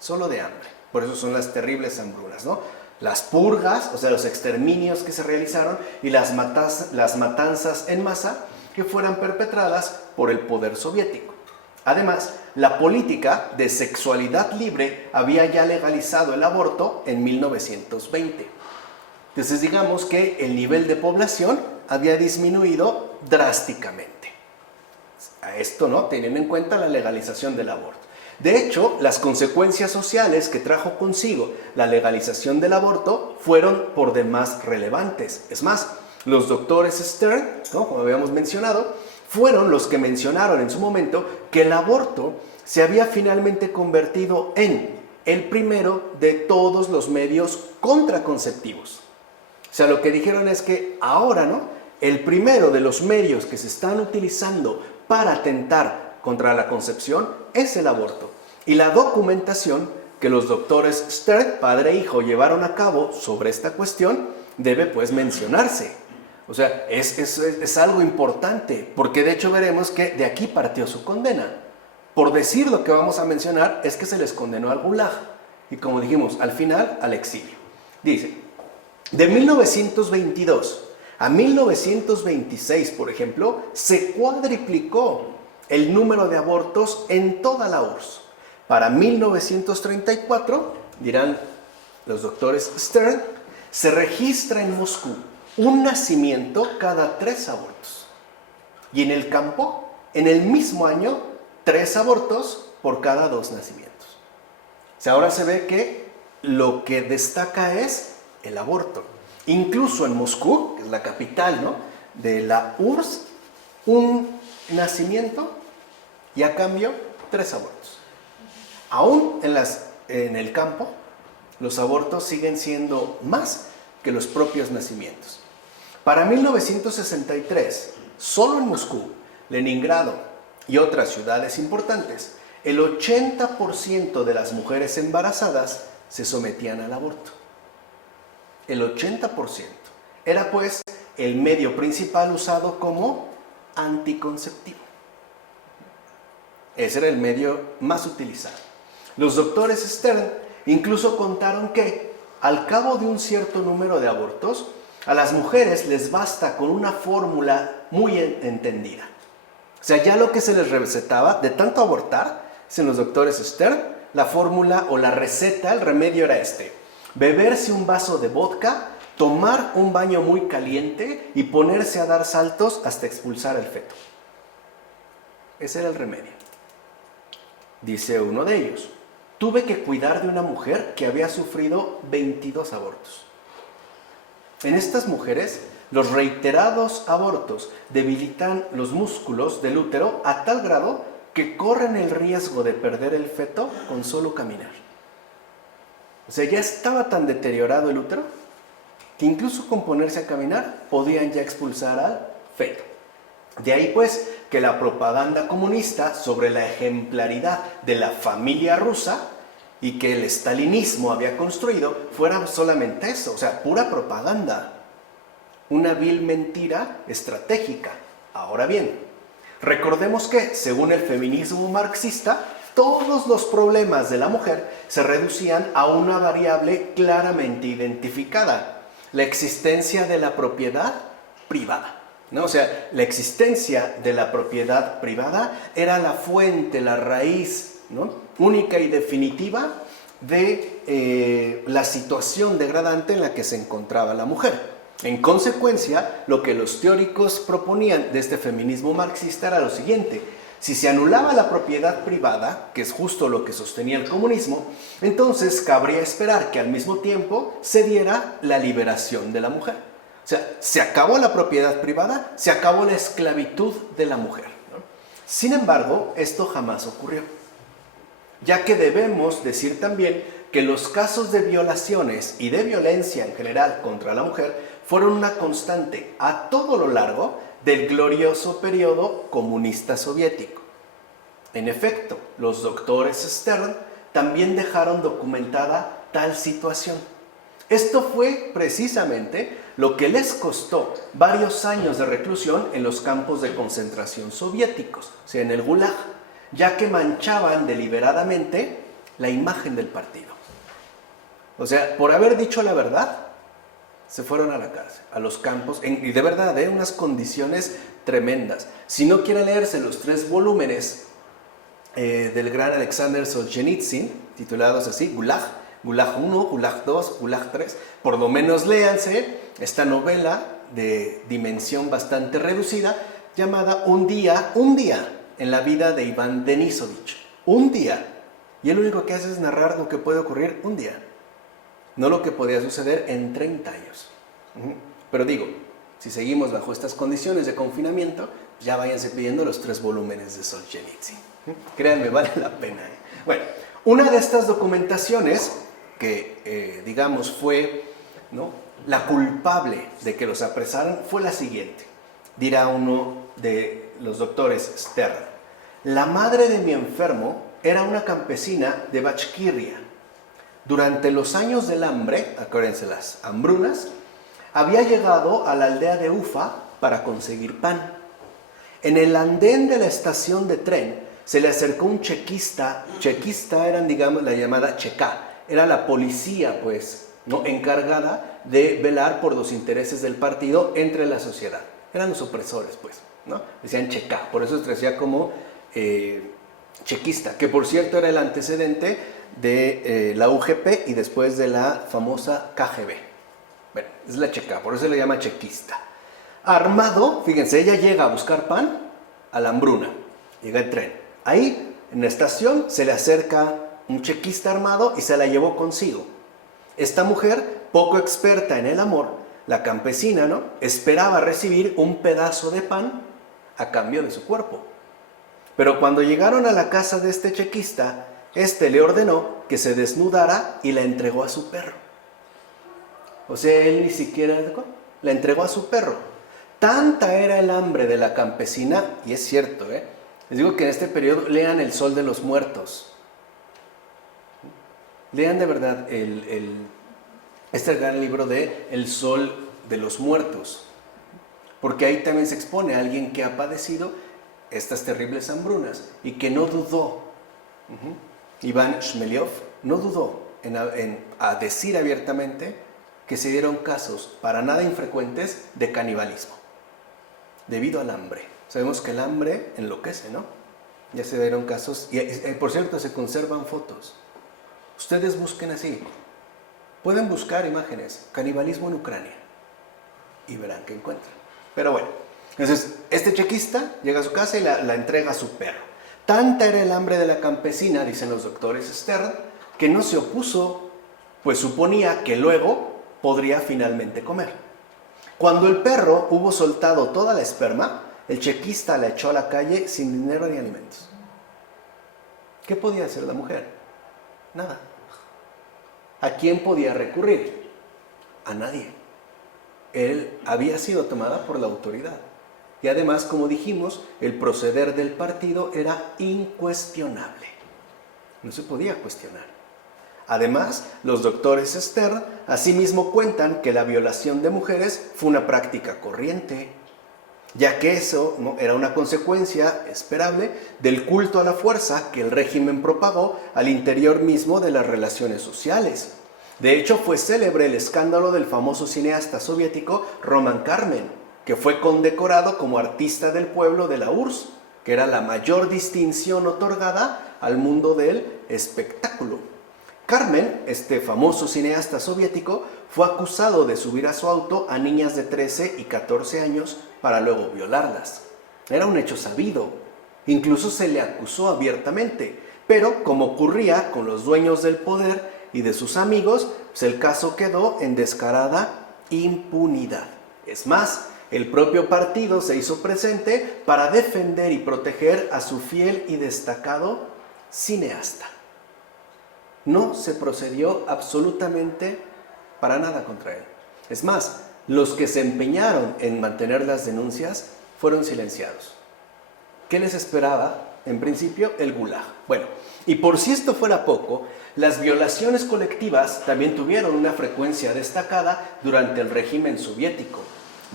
solo de hambre. Por eso son las terribles hambrunas, ¿no? Las purgas, o sea, los exterminios que se realizaron y las matanzas en masa que fueran perpetradas por el poder soviético. Además, la política de sexualidad libre había ya legalizado el aborto en 1920. Entonces, digamos que el nivel de población había disminuido drásticamente. A esto, ¿no?, teniendo en cuenta la legalización del aborto. De hecho, las consecuencias sociales que trajo consigo la legalización del aborto fueron por demás relevantes. Es más, los doctores Stern, ¿no?, como habíamos mencionado, fueron los que mencionaron en su momento que el aborto se había finalmente convertido en el primero de todos los medios contraconceptivos. O sea, lo que dijeron es que ahora, ¿no?, el primero de los medios que se están utilizando para atentar contra la concepción es el aborto. Y la documentación que los doctores Stern, padre e hijo, llevaron a cabo sobre esta cuestión debe pues mencionarse. O sea, es algo importante, porque de hecho veremos que de aquí partió su condena. Por decir lo que vamos a mencionar, es que se les condenó al Gulag. Y como dijimos, al final, al exilio. Dice, de 1922 a 1926, por ejemplo, se cuadriplicó el número de abortos en toda la URSS. Para 1934, dirán los doctores Stern, se registra en Moscú un nacimiento cada 3 abortos. Y en el campo, en el mismo año, 3 abortos por cada 2 nacimientos. O sea, ahora se ve que lo que destaca es el aborto. Incluso en Moscú, que es la capital, ¿no?, de la URSS, un nacimiento y a cambio 3 abortos. Aún en el campo, los abortos siguen siendo más que los propios nacimientos. Para 1963, solo en Moscú, Leningrado y otras ciudades importantes, el 80% de las mujeres embarazadas se sometían al aborto. El 80%. Era pues el medio principal usado como anticonceptivo. Ese era el medio más utilizado. Los doctores Stern incluso contaron que, al cabo de un cierto número de abortos, a las mujeres les basta con una fórmula muy entendida. O sea, ya lo que se les recetaba de tanto abortar, dicen los doctores Stern, la fórmula o la receta, el remedio era este: beberse un vaso de vodka, tomar un baño muy caliente y ponerse a dar saltos hasta expulsar el feto. Ese era el remedio. Dice uno de ellos: tuve que cuidar de una mujer que había sufrido 22 abortos. En estas mujeres, los reiterados abortos debilitan los músculos del útero a tal grado que corren el riesgo de perder el feto con solo caminar. O sea, ya estaba tan deteriorado el útero que incluso con ponerse a caminar podían ya expulsar al feto. De ahí pues que la propaganda comunista sobre la ejemplaridad de la familia rusa y que el estalinismo había construido fuera solamente eso, o sea, pura propaganda. Una vil mentira estratégica. Ahora bien, recordemos que, según el feminismo marxista, todos los problemas de la mujer se reducían a una variable claramente identificada: la existencia de la propiedad privada. ¿No? O sea, la existencia de la propiedad privada era la fuente, la raíz, ¿no?, única y definitiva de la situación degradante en la que se encontraba la mujer. En consecuencia, lo que los teóricos proponían de este feminismo marxista era lo siguiente: si se anulaba la propiedad privada, que es justo lo que sostenía el comunismo, entonces cabría esperar que al mismo tiempo se diera la liberación de la mujer. O sea, se acabó la propiedad privada, se acabó la esclavitud de la mujer, ¿no? Sin embargo, esto jamás ocurrió, ya que debemos decir también que los casos de violaciones y de violencia en general contra la mujer fueron una constante a todo lo largo del glorioso periodo comunista soviético. En efecto, los doctores Stern también dejaron documentada tal situación. Esto fue precisamente lo que les costó varios años de reclusión en los campos de concentración soviéticos, o sea, en el Gulag, ya que manchaban deliberadamente la imagen del partido. O sea, por haber dicho la verdad, se fueron a la cárcel, a los campos, y de verdad, unas condiciones tremendas. Si no quieren leerse los 3 volúmenes del gran Alexander Solzhenitsyn, titulados así, Gulag, Gulag 1, Gulag 2, Gulag 3, por lo menos léanse esta novela de dimensión bastante reducida, llamada Un día en la vida de Iván Denisovich. Un día. Y él lo único que hace es narrar lo que puede ocurrir un día, no lo que podría suceder en 30 años. Pero digo, si seguimos bajo estas condiciones de confinamiento, ya váyanse pidiendo los 3 volúmenes de Solzhenitsyn. Créanme, vale la pena. Bueno, una de estas documentaciones que, digamos, fue, ¿no?, la culpable de que los apresaran fue la siguiente. Dirá uno de los doctores Stern: la madre de mi enfermo era una campesina de Bachkiria. Durante los años del hambre, acuérdense, las hambrunas, había llegado a la aldea de Ufa para conseguir pan. En el andén de la estación de tren se le acercó un chequista. Chequista eran, digamos, la llamada cheká. Era la policía, pues, ¿no?, encargada de velar por los intereses del partido entre la sociedad. Eran los opresores, pues, ¿no? Decían cheká, por eso se decía como chequista, que por cierto era el antecedente de la UGP y después de la famosa KGB. Bueno, es la cheká, por eso se le llama chequista. Armado, fíjense, ella llega a buscar pan a la hambruna, llega el tren. Ahí, en la estación, se le acerca un chequista armado y se la llevó consigo. Esta mujer poco experta en el amor, la campesina, ¿no?, esperaba recibir un pedazo de pan a cambio de su cuerpo. Pero cuando llegaron a la casa de este chequista, este le ordenó que se desnudara y la entregó a su perro. O sea, él ni siquiera la entregó a su perro. Tanta era el hambre de la campesina, y es cierto, les digo que en este periodo lean El Sol de los Muertos. Lean de verdad este gran libro de El Sol de los Muertos, porque ahí también se expone a alguien que ha padecido estas terribles hambrunas y que no dudó. Iván Shmeliov no dudó a decir abiertamente que se dieron casos para nada infrecuentes de canibalismo debido al hambre. Sabemos que el hambre enloquece, ¿no? Ya se dieron casos y por cierto se conservan fotos. Ustedes busquen así, pueden buscar imágenes, canibalismo en Ucrania, y verán que encuentran. Pero bueno, entonces este chequista llega a su casa y la entrega a su perro. Tanta era el hambre de la campesina, dicen los doctores Stern, que no se opuso, pues suponía que luego podría finalmente comer. Cuando el perro hubo soltado toda la esperma, el chequista la echó a la calle sin dinero ni alimentos. ¿Qué podía hacer la mujer? Nada. ¿A quién podía recurrir? A nadie. Él había sido tomada por la autoridad. Y además, como dijimos, el proceder del partido era incuestionable. No se podía cuestionar. Además, los doctores Stern asimismo cuentan que la violación de mujeres fue una práctica corriente, ya que eso era una consecuencia esperable del culto a la fuerza que el régimen propagó al interior mismo de las relaciones sociales. De hecho, fue célebre el escándalo del famoso cineasta soviético Roman Karmen, que fue condecorado como artista del pueblo de la URSS, que era la mayor distinción otorgada al mundo del espectáculo. Karmen, este famoso cineasta soviético, fue acusado de subir a su auto a niñas de 13 y 14 años para luego violarlas. Era un hecho sabido. Incluso se le acusó abiertamente. Pero, como ocurría con los dueños del poder y de sus amigos, pues el caso quedó en descarada impunidad. Es más, el propio partido se hizo presente para defender y proteger a su fiel y destacado cineasta. No se procedió absolutamente para nada contra él. Es más, los que se empeñaron en mantener las denuncias fueron silenciados. ¿Qué les esperaba? En principio, el Gulag. Bueno, y por si esto fuera poco, las violaciones colectivas también tuvieron una frecuencia destacada durante el régimen soviético.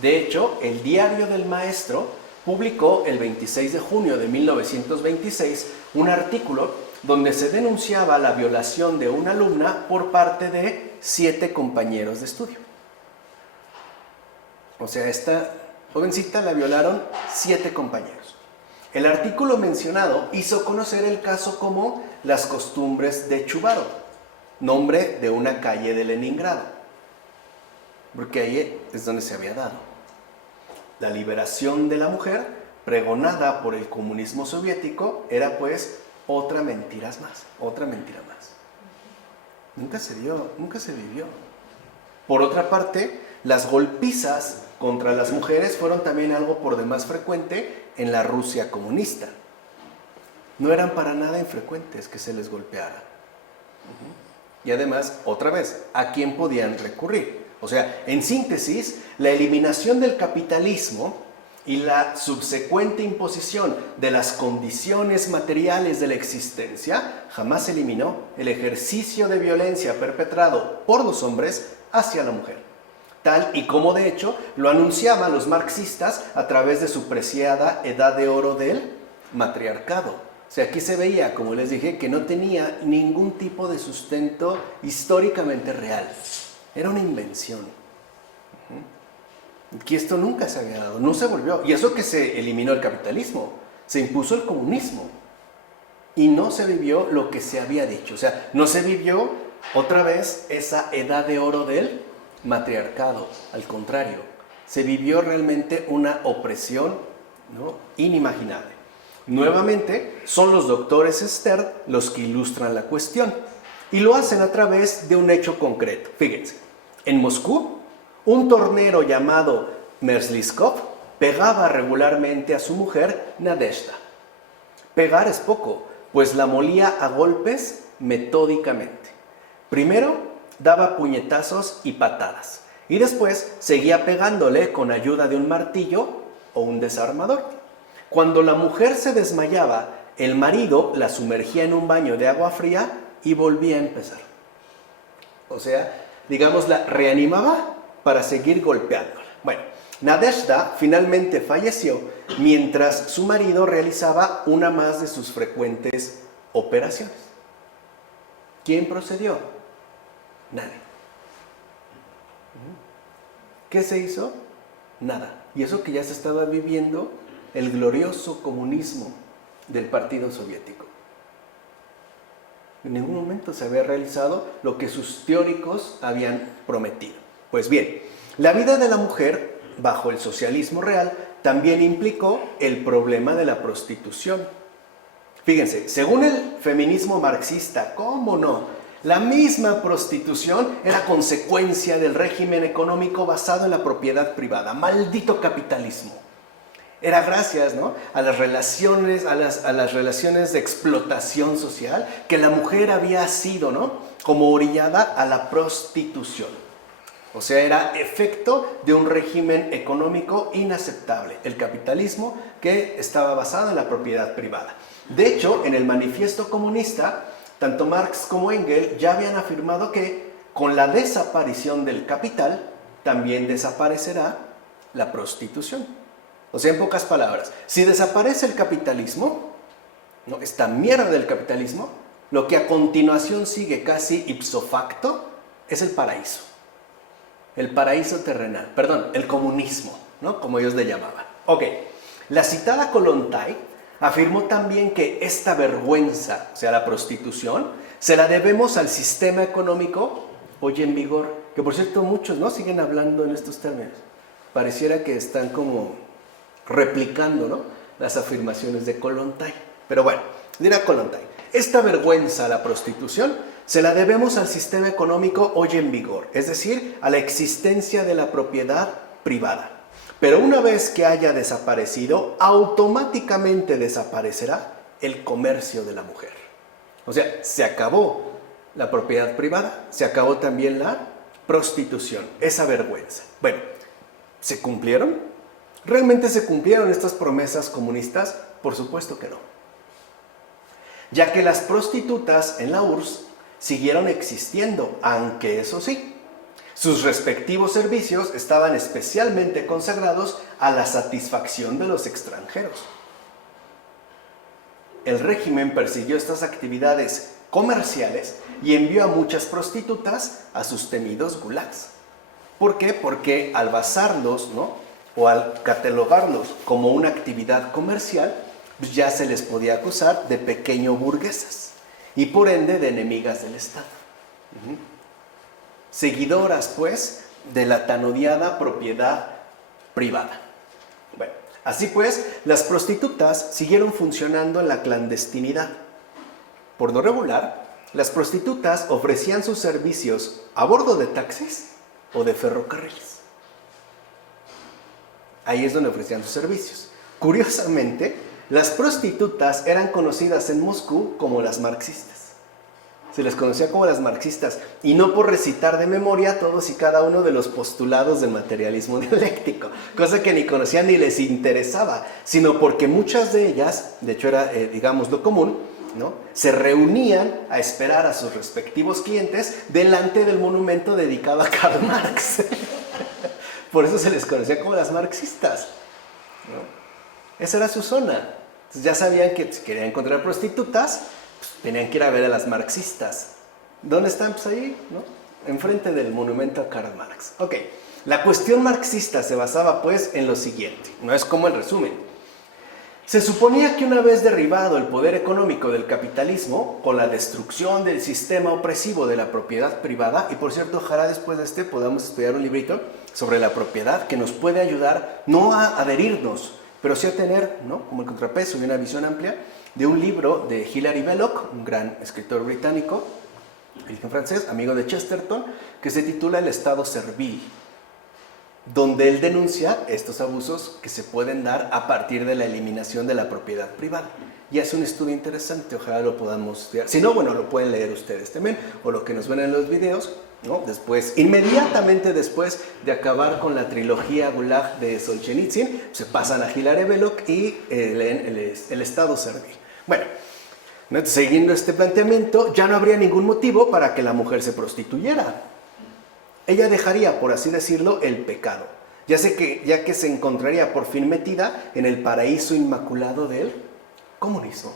De hecho, el Diario del Maestro publicó el 26 de junio de 1926 un artículo donde se denunciaba la violación de una alumna por parte de 7 compañeros de estudio. O sea, esta jovencita la violaron 7 compañeros. El artículo mencionado hizo conocer el caso como las costumbres de Chubarov, nombre de una calle de Leningrado, porque ahí es donde se había dado. La liberación de la mujer, pregonada por el comunismo soviético, era pues otra mentira más. Nunca se dio, nunca se vivió. Por otra parte, las golpizas contra las mujeres fueron también algo por demás frecuente en la Rusia comunista. No eran para nada infrecuentes que se les golpeara. Y además, otra vez, ¿a quién podían recurrir? O sea, en síntesis, la eliminación del capitalismo y la subsecuente imposición de las condiciones materiales de la existencia jamás eliminó el ejercicio de violencia perpetrado por los hombres hacia la mujer, tal y como de hecho lo anunciaban los marxistas a través de su preciada edad de oro del matriarcado. O sea, aquí se veía, como les dije, que no tenía ningún tipo de sustento históricamente real. Era una invención. Que esto nunca se había dado, no se volvió. Y eso que se eliminó el capitalismo, se impuso el comunismo. Y no se vivió lo que se había dicho. O sea, no se vivió otra vez esa edad de oro del matriarcado. Al contrario, se vivió realmente una opresión, ¿no?, inimaginable. Nuevamente, son los doctores Stern los que ilustran la cuestión. Y lo hacen a través de un hecho concreto. Fíjense, En Moscú, un tornero llamado Merslyskov pegaba regularmente a su mujer Nadezhda. Pegar es poco, pues la molía a golpes metódicamente. Primero daba puñetazos y patadas, y después seguía pegándole con ayuda de un martillo o un desarmador. Cuando la mujer se desmayaba, el marido la sumergía en un baño de agua fría y volvía a empezar. O sea, digamos, la reanimaba para seguir golpeándola. Bueno, Nadezhda finalmente falleció mientras su marido realizaba una más de sus frecuentes operaciones. ¿Quién procedió? Nadie. ¿Qué se hizo? Nada. Y eso que ya se estaba viviendo el glorioso comunismo del Partido Soviético. En ningún momento se había realizado lo que sus teóricos habían prometido. Pues bien, la vida de la mujer bajo el socialismo real también implicó el problema de la prostitución. Fíjense, según el feminismo marxista, ¿cómo no? La misma prostitución era consecuencia del régimen económico basado en la propiedad privada. ¡Maldito capitalismo! Era gracias, ¿no?, a las relaciones, a las relaciones de explotación social que la mujer había sido, ¿no?, como orillada a la prostitución. O sea, era efecto de un régimen económico inaceptable, el capitalismo que estaba basado en la propiedad privada. De hecho, en el Manifiesto Comunista, tanto Marx como Engels ya habían afirmado que con la desaparición del capital también desaparecerá la prostitución. O sea, en pocas palabras, si desaparece el capitalismo, ¿no?, esta mierda del capitalismo, lo que a continuación sigue casi ipso facto es el paraíso. El paraíso terrenal, perdón, el comunismo, ¿no?, como ellos le llamaban. Ok, la citada Kollontai afirmó también que esta vergüenza, o sea, la prostitución, se la debemos al sistema económico hoy en vigor, que por cierto muchos no siguen hablando en estos términos. Pareciera que están como replicando, ¿no?, las afirmaciones de Kollontai. Pero bueno, dirá Kollontai, esta vergüenza a la prostitución se la debemos al sistema económico hoy en vigor, es decir, a la existencia de la propiedad privada. Pero una vez que haya desaparecido, automáticamente desaparecerá el comercio de la mujer. O sea, se acabó la propiedad privada, se acabó también la prostitución, esa vergüenza. Bueno, ¿se cumplieron? ¿Realmente se cumplieron estas promesas comunistas? Por supuesto que no. Ya que las prostitutas en la URSS siguieron existiendo, aunque eso sí, sus respectivos servicios estaban especialmente consagrados a la satisfacción de los extranjeros. El régimen persiguió estas actividades comerciales y envió a muchas prostitutas a sus temidos gulags. ¿Por qué? Porque al basarlos, ¿no?, o al catalogarlos como una actividad comercial, pues ya se les podía acusar de pequeño burguesas y por ende de enemigas del Estado. Seguidoras, pues, de la tan odiada propiedad privada. Bueno, así pues, las prostitutas siguieron funcionando en la clandestinidad. Por lo regular, las prostitutas ofrecían sus servicios a bordo de taxis o de ferrocarriles. Ahí es donde ofrecían sus servicios. Curiosamente, las prostitutas eran conocidas en Moscú como las marxistas. Se les conocía como las marxistas, y no por recitar de memoria todos y cada uno de los postulados del materialismo dialéctico, cosa que ni conocían ni les interesaba, sino porque muchas de ellas, de hecho era, digamos, lo común, ¿no?, se reunían a esperar a sus respectivos clientes delante del monumento dedicado a Karl Marx. Por eso se les conocía como las marxistas, ¿no? Esa era su zona. Entonces ya sabían que si querían encontrar prostitutas, pues tenían que ir a ver a las marxistas. ¿Dónde están? Pues ahí, ¿no?, enfrente del monumento a Karl Marx. Ok, la cuestión marxista se basaba pues en lo siguiente, no es como el resumen. Se suponía que una vez derribado el poder económico del capitalismo, con la destrucción del sistema opresivo de la propiedad privada, y por cierto, ojalá después de este podamos estudiar un librito sobre la propiedad que nos puede ayudar no a adherirnos, pero sí a tener, ¿no?, como el contrapeso y una visión amplia de un libro de Hilary Belloc, un gran escritor británico, en francés, amigo de Chesterton, que se titula El Estado Servil, donde él denuncia estos abusos que se pueden dar a partir de la eliminación de la propiedad privada. Y hace un estudio interesante, ojalá lo podamos estudiar. Si no, bueno, lo pueden leer ustedes también, o lo que nos ven en los videos, ¿no? Después, inmediatamente después de acabar con la trilogía Gulag de Solzhenitsyn, se pasan a Hilaire Belloc y leen el Estado Servil. Bueno, siguiendo este planteamiento, ya no habría ningún motivo para que la mujer se prostituyera. Ella dejaría, por así decirlo, el pecado, ya que se encontraría por fin metida en el paraíso inmaculado del comunismo.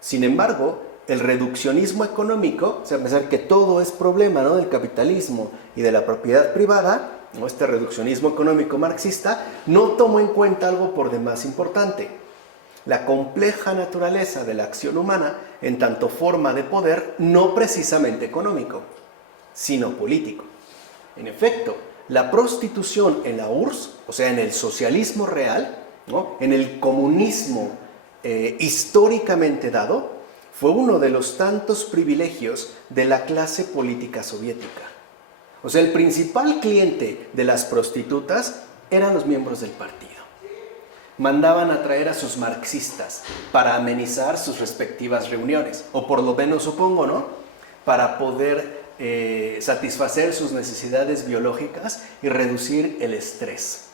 Sin embargo, el reduccionismo económico, o sea, pensar que todo es problema, ¿no?, del capitalismo y de la propiedad privada, ¿no?, este reduccionismo económico marxista, no tomó en cuenta algo por demás importante: la compleja naturaleza de la acción humana en tanto forma de poder no precisamente económico, sino político. En efecto, la prostitución en la URSS, o sea, en el socialismo real, ¿no?, en el comunismo históricamente dado, fue uno de los tantos privilegios de la clase política soviética. O sea, el principal cliente de las prostitutas eran los miembros del partido. Mandaban a traer a sus marxistas para amenizar sus respectivas reuniones, o por lo menos, supongo, ¿no?, para poder satisfacer sus necesidades biológicas y reducir el estrés,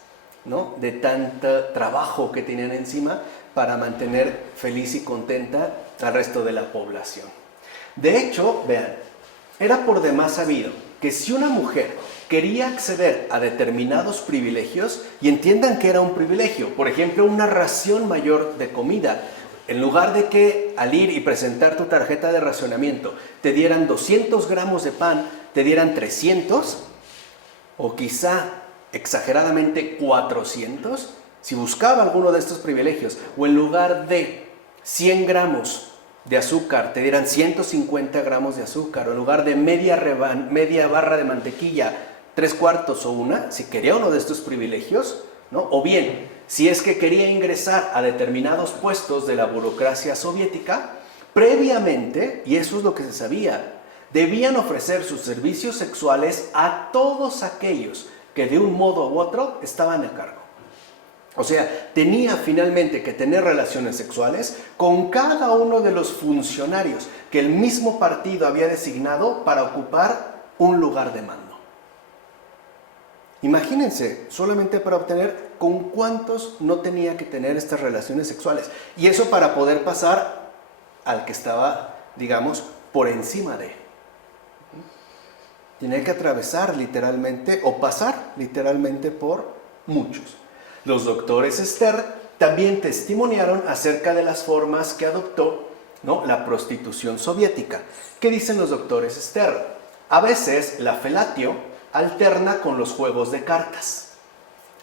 ¿no?, de tanto trabajo que tenían encima para mantener feliz y contenta al resto de la población. De hecho, vean, era por demás sabido que si una mujer quería acceder a determinados privilegios, y entiendan que era un privilegio, por ejemplo, una ración mayor de comida, en lugar de que al ir y presentar tu tarjeta de racionamiento te dieran 200 gramos de pan, te dieran 300, o quizá exageradamente 400, si buscaba alguno de estos privilegios, o en lugar de 100 gramos de azúcar te dieran 150 gramos de azúcar, o en lugar de media barra de mantequilla, 3/4 o una, si quería uno de estos privilegios, ¿no?, o bien, si es que quería ingresar a determinados puestos de la burocracia soviética, previamente, y eso es lo que se sabía, debían ofrecer sus servicios sexuales a todos aquellos que de un modo u otro estaban a cargo. O sea, tenía finalmente que tener relaciones sexuales con cada uno de los funcionarios que el mismo partido había designado para ocupar un lugar de mando. Imagínense, solamente para obtener con cuántos no tenía que tener estas relaciones sexuales. Y eso para poder pasar al que estaba, digamos, por encima de él. Tenía que atravesar literalmente, o pasar literalmente por muchos. Los doctores Stern también testimoniaron acerca de las formas que adoptó, ¿no?, la prostitución soviética. ¿Qué dicen los doctores Stern? A veces la felatio alterna con los juegos de cartas.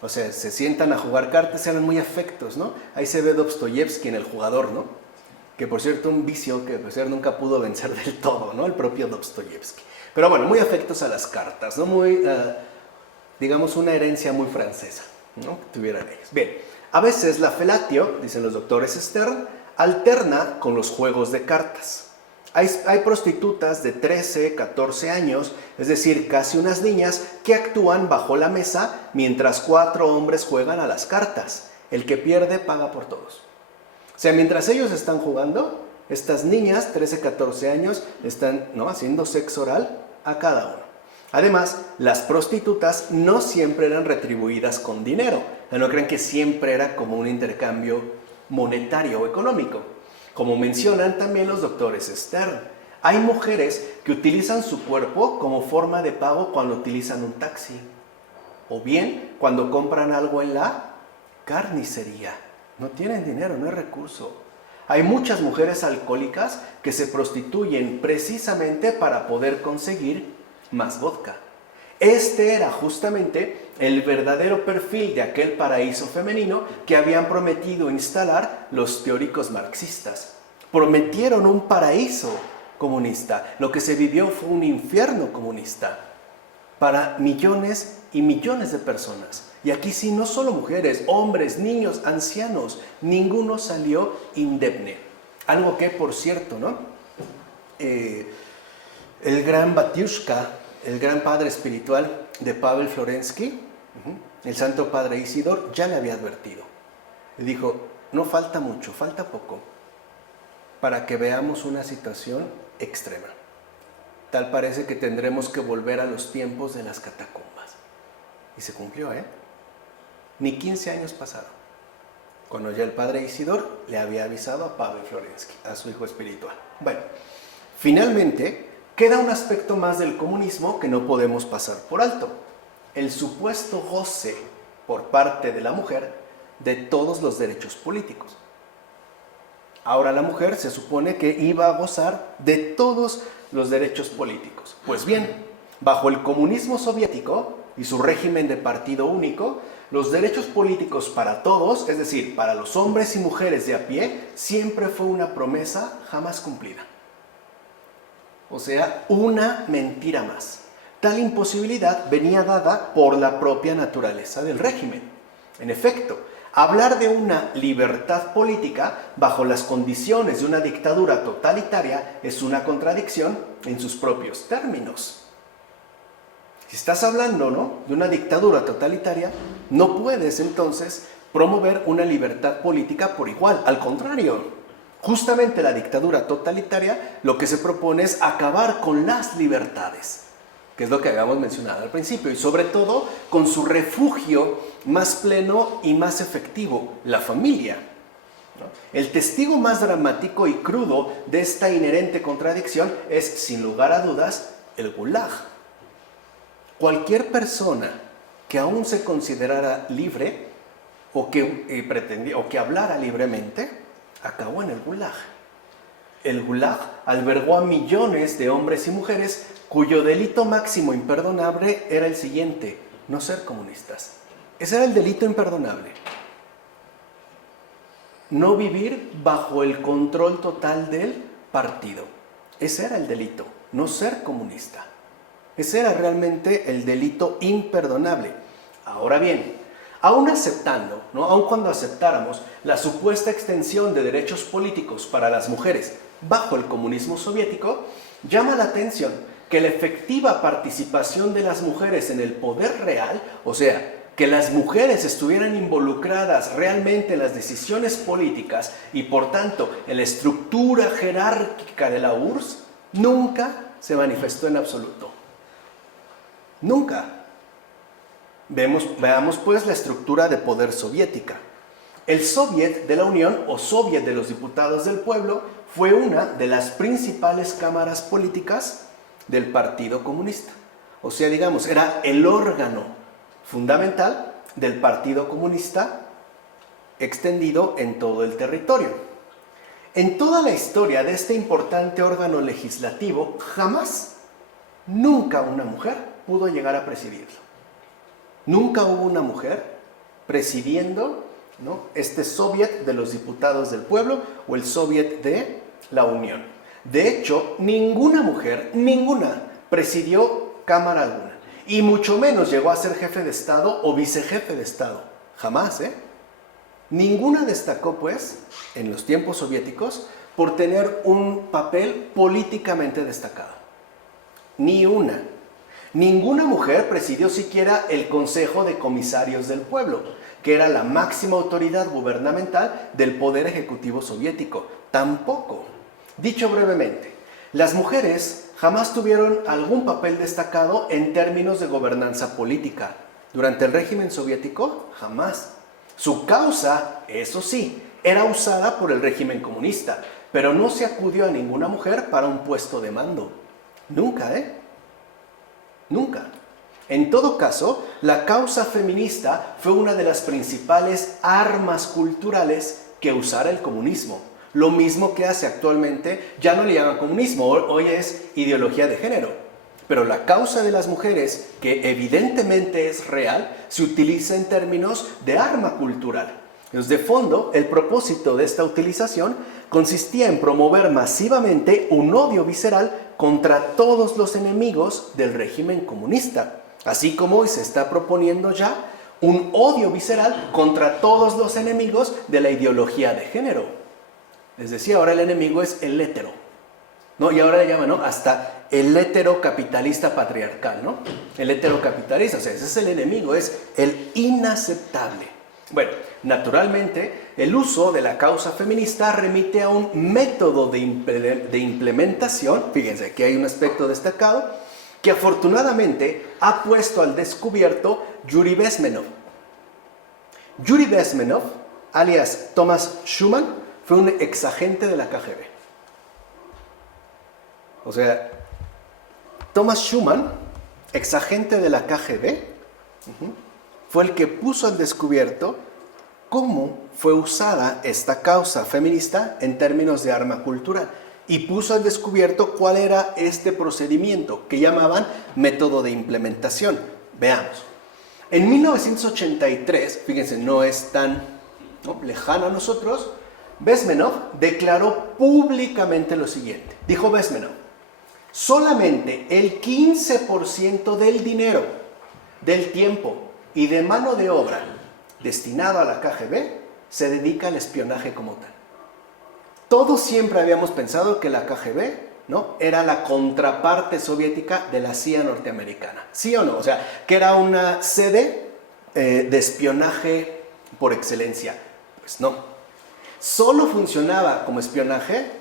O sea, se sientan a jugar cartas, eran muy afectos, ¿no? Ahí se ve Dostoyevsky en El Jugador, ¿no?, que por cierto un vicio que pues, nunca pudo vencer del todo, ¿no?, el propio Dostoyevsky. Pero bueno, muy afectos a las cartas, ¿no?, muy, digamos, una herencia muy francesa, ¿no?, que tuvieran ellos. Bien, a veces la felatio, dicen los doctores Stern, alterna con los juegos de cartas. Hay prostitutas de 13, 14 años, es decir, casi unas niñas, que actúan bajo la mesa mientras 4 hombres juegan a las cartas. El que pierde paga por todos. O sea, mientras ellos están jugando, estas niñas, 13, 14 años, están, ¿no?, haciendo sexo oral a cada uno. Además, las prostitutas no siempre eran retribuidas con dinero. No crean que siempre era como un intercambio monetario o económico. Como mencionan también los doctores Stern, hay mujeres que utilizan su cuerpo como forma de pago cuando utilizan un taxi, o bien cuando compran algo en la carnicería. No tienen dinero, no hay recurso. Hay muchas mujeres alcohólicas que se prostituyen precisamente para poder conseguir más vodka. Este era justamente el verdadero perfil de aquel paraíso femenino que habían prometido instalar los teóricos marxistas. Prometieron un paraíso comunista. Lo que se vivió fue un infierno comunista para millones y millones de personas. Y aquí sí, no solo mujeres, hombres, niños, ancianos, ninguno salió indemne. Algo que, por cierto, ¿no?, El gran Batiushka, el gran padre espiritual de Pavel Florensky, el Santo Padre Isidor, ya le había advertido. Le dijo, no falta mucho, falta poco, para que veamos una situación extrema. Tal parece que tendremos que volver a los tiempos de las catacumbas. Y se cumplió, ¿eh? Ni 15 años pasaron, cuando ya el padre Isidor le había avisado a Pavel Florensky, a su hijo espiritual. Bueno, finalmente queda un aspecto más del comunismo que no podemos pasar por alto: el supuesto goce por parte de la mujer de todos los derechos políticos. Ahora la mujer se supone que iba a gozar de todos los derechos políticos. Pues bien, bajo el comunismo soviético y su régimen de partido único, los derechos políticos para todos, es decir, para los hombres y mujeres de a pie, siempre fue una promesa jamás cumplida. O sea, una mentira más. Tal imposibilidad venía dada por la propia naturaleza del régimen. En efecto, hablar de una libertad política bajo las condiciones de una dictadura totalitaria es una contradicción en sus propios términos. Si estás hablando, ¿no?, de una dictadura totalitaria, no puedes entonces promover una libertad política por igual. Al contrario, justamente la dictadura totalitaria lo que se propone es acabar con las libertades, que es lo que habíamos mencionado al principio, y sobre todo con su refugio más pleno y más efectivo, la familia. El testigo más dramático y crudo de esta inherente contradicción es, sin lugar a dudas, el Gulag. Cualquier persona que aún se considerara libre o que hablara libremente, acabó en el Gulag. El Gulag albergó a millones de hombres y mujeres cuyo delito máximo imperdonable era el siguiente: no ser comunistas. Ese era el delito imperdonable. No vivir bajo el control total del partido. Ese era el delito, no ser comunista. Ese era realmente el delito imperdonable. Ahora bien, aún aceptando, ¿no?, aun cuando aceptáramos la supuesta extensión de derechos políticos para las mujeres bajo el comunismo soviético, llama la atención que la efectiva participación de las mujeres en el poder real, o sea, que las mujeres estuvieran involucradas realmente en las decisiones políticas y por tanto en la estructura jerárquica de la URSS, nunca se manifestó en absoluto. Nunca. Veamos pues la estructura de poder soviética. El Soviet de la Unión o Soviet de los Diputados del Pueblo fue una de las principales cámaras políticas del Partido Comunista. O sea, digamos, era el órgano fundamental del Partido Comunista extendido en todo el territorio. En toda la historia de este importante órgano legislativo, jamás, nunca una mujer pudo llegar a presidirlo. Nunca hubo una mujer presidiendo, ¿no?, este Soviet de los Diputados del Pueblo o el Soviet de la Unión. De hecho, ninguna mujer, ninguna, presidió cámara alguna. Y mucho menos llegó a ser jefe de Estado o vicejefe de Estado. Jamás, ¿eh? Ninguna destacó, pues, en los tiempos soviéticos por tener un papel políticamente destacado. Ni una. Ninguna mujer presidió siquiera el Consejo de Comisarios del Pueblo, que era la máxima autoridad gubernamental del poder ejecutivo soviético. Tampoco. Dicho brevemente, las mujeres jamás tuvieron algún papel destacado en términos de gobernanza política. Durante el régimen soviético, jamás. Su causa, eso sí, era usada por el régimen comunista, pero no se acudió a ninguna mujer para un puesto de mando. Nunca, ¿eh? Nunca. En todo caso, la causa feminista fue una de las principales armas culturales que usara el comunismo. Lo mismo que hace actualmente, ya no le llaman comunismo, hoy es ideología de género. Pero la causa de las mujeres, que evidentemente es real, se utiliza en términos de arma cultural. Entonces, de fondo, el propósito de esta utilización consistía en promover masivamente un odio visceral contra todos los enemigos del régimen comunista, así como hoy se está proponiendo ya un odio visceral contra todos los enemigos de la ideología de género. Les decía, ahora el enemigo es el hétero, ¿no? Y ahora le llaman, ¿no?, hasta el heterocapitalista patriarcal, ¿no? El heterocapitalista, o sea, ese es el enemigo, es el inaceptable. Bueno, naturalmente, el uso de la causa feminista remite a un método de implementación, fíjense, aquí hay un aspecto destacado, que afortunadamente ha puesto al descubierto Yuri Bezmenov. Yuri Bezmenov, alias Thomas Schumann, fue un exagente de la KGB. O sea, Thomas Schumann, exagente de la KGB, fue el que puso al descubierto cómo fue usada esta causa feminista en términos de arma cultural. Y puso al descubierto cuál era este procedimiento que llamaban método de implementación. Veamos. En 1983, fíjense, no es tan lejano a nosotros, Bezmenov declaró públicamente lo siguiente. Dijo Bezmenov: solamente el 15% del dinero, del tiempo y de mano de obra destinado a la KGB se dedica al espionaje como tal. Todos siempre habíamos pensado que la KGB, ¿no?, era la contraparte soviética de la CIA norteamericana. ¿Sí o no? O sea, que era una sede de espionaje por excelencia. Pues no. Solo funcionaba como espionaje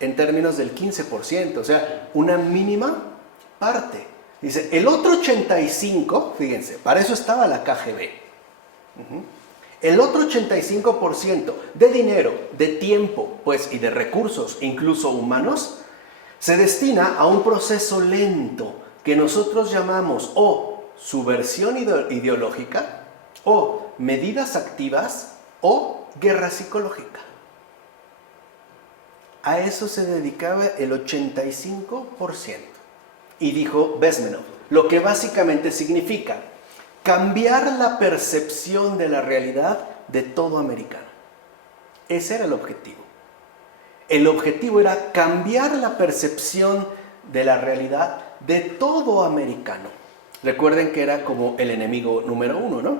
en términos del 15%, o sea, una mínima parte. Dice, el otro 85%, fíjense, para eso estaba la KGB. El otro 85% de dinero, de tiempo, pues, y de recursos, incluso humanos, se destina a un proceso lento que nosotros llamamos o subversión ideológica, o medidas activas, o guerra psicológica. A eso se dedicaba el 85%. Y dijo Bezmenov, lo que básicamente significa cambiar la percepción de la realidad de todo americano. Ese era el objetivo. El objetivo era cambiar la percepción de la realidad de todo americano. Recuerden que era como el enemigo número uno, ¿no?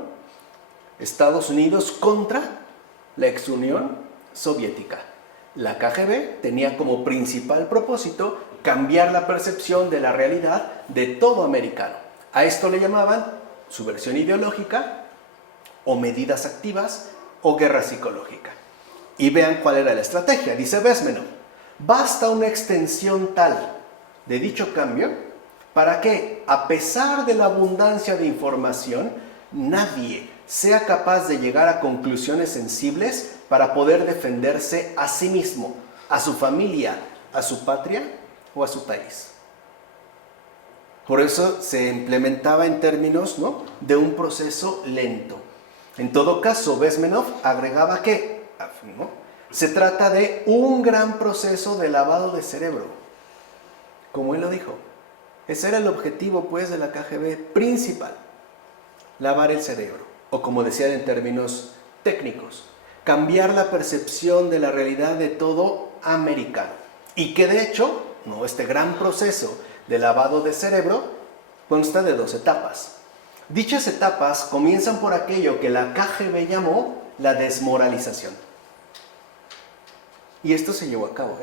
Estados Unidos contra la ex Unión Soviética. La KGB tenía como principal propósito cambiar la percepción de la realidad de todo americano. A esto le llamaban subversión ideológica, o medidas activas, o guerra psicológica. Y vean cuál era la estrategia. Dice Bezmenov, basta una extensión tal de dicho cambio para que, a pesar de la abundancia de información, nadie sea capaz de llegar a conclusiones sensibles para poder defenderse a sí mismo, a su familia, a su patria o a su país. Por eso se implementaba en términos, ¿no?, de un proceso lento. En todo caso, Bezmenov agregaba que, ¿no?, se trata de un gran proceso de lavado de cerebro. Como él lo dijo. Ese era el objetivo, pues, de la KGB principal. Lavar el cerebro. O como decían en términos técnicos, cambiar la percepción de la realidad de todo americano. Y que de hecho, ¿no?, este gran proceso de lavado de cerebro consta de 2 etapas. Dichas etapas comienzan por aquello que la KGB llamó la desmoralización. Y esto se llevó a cabo,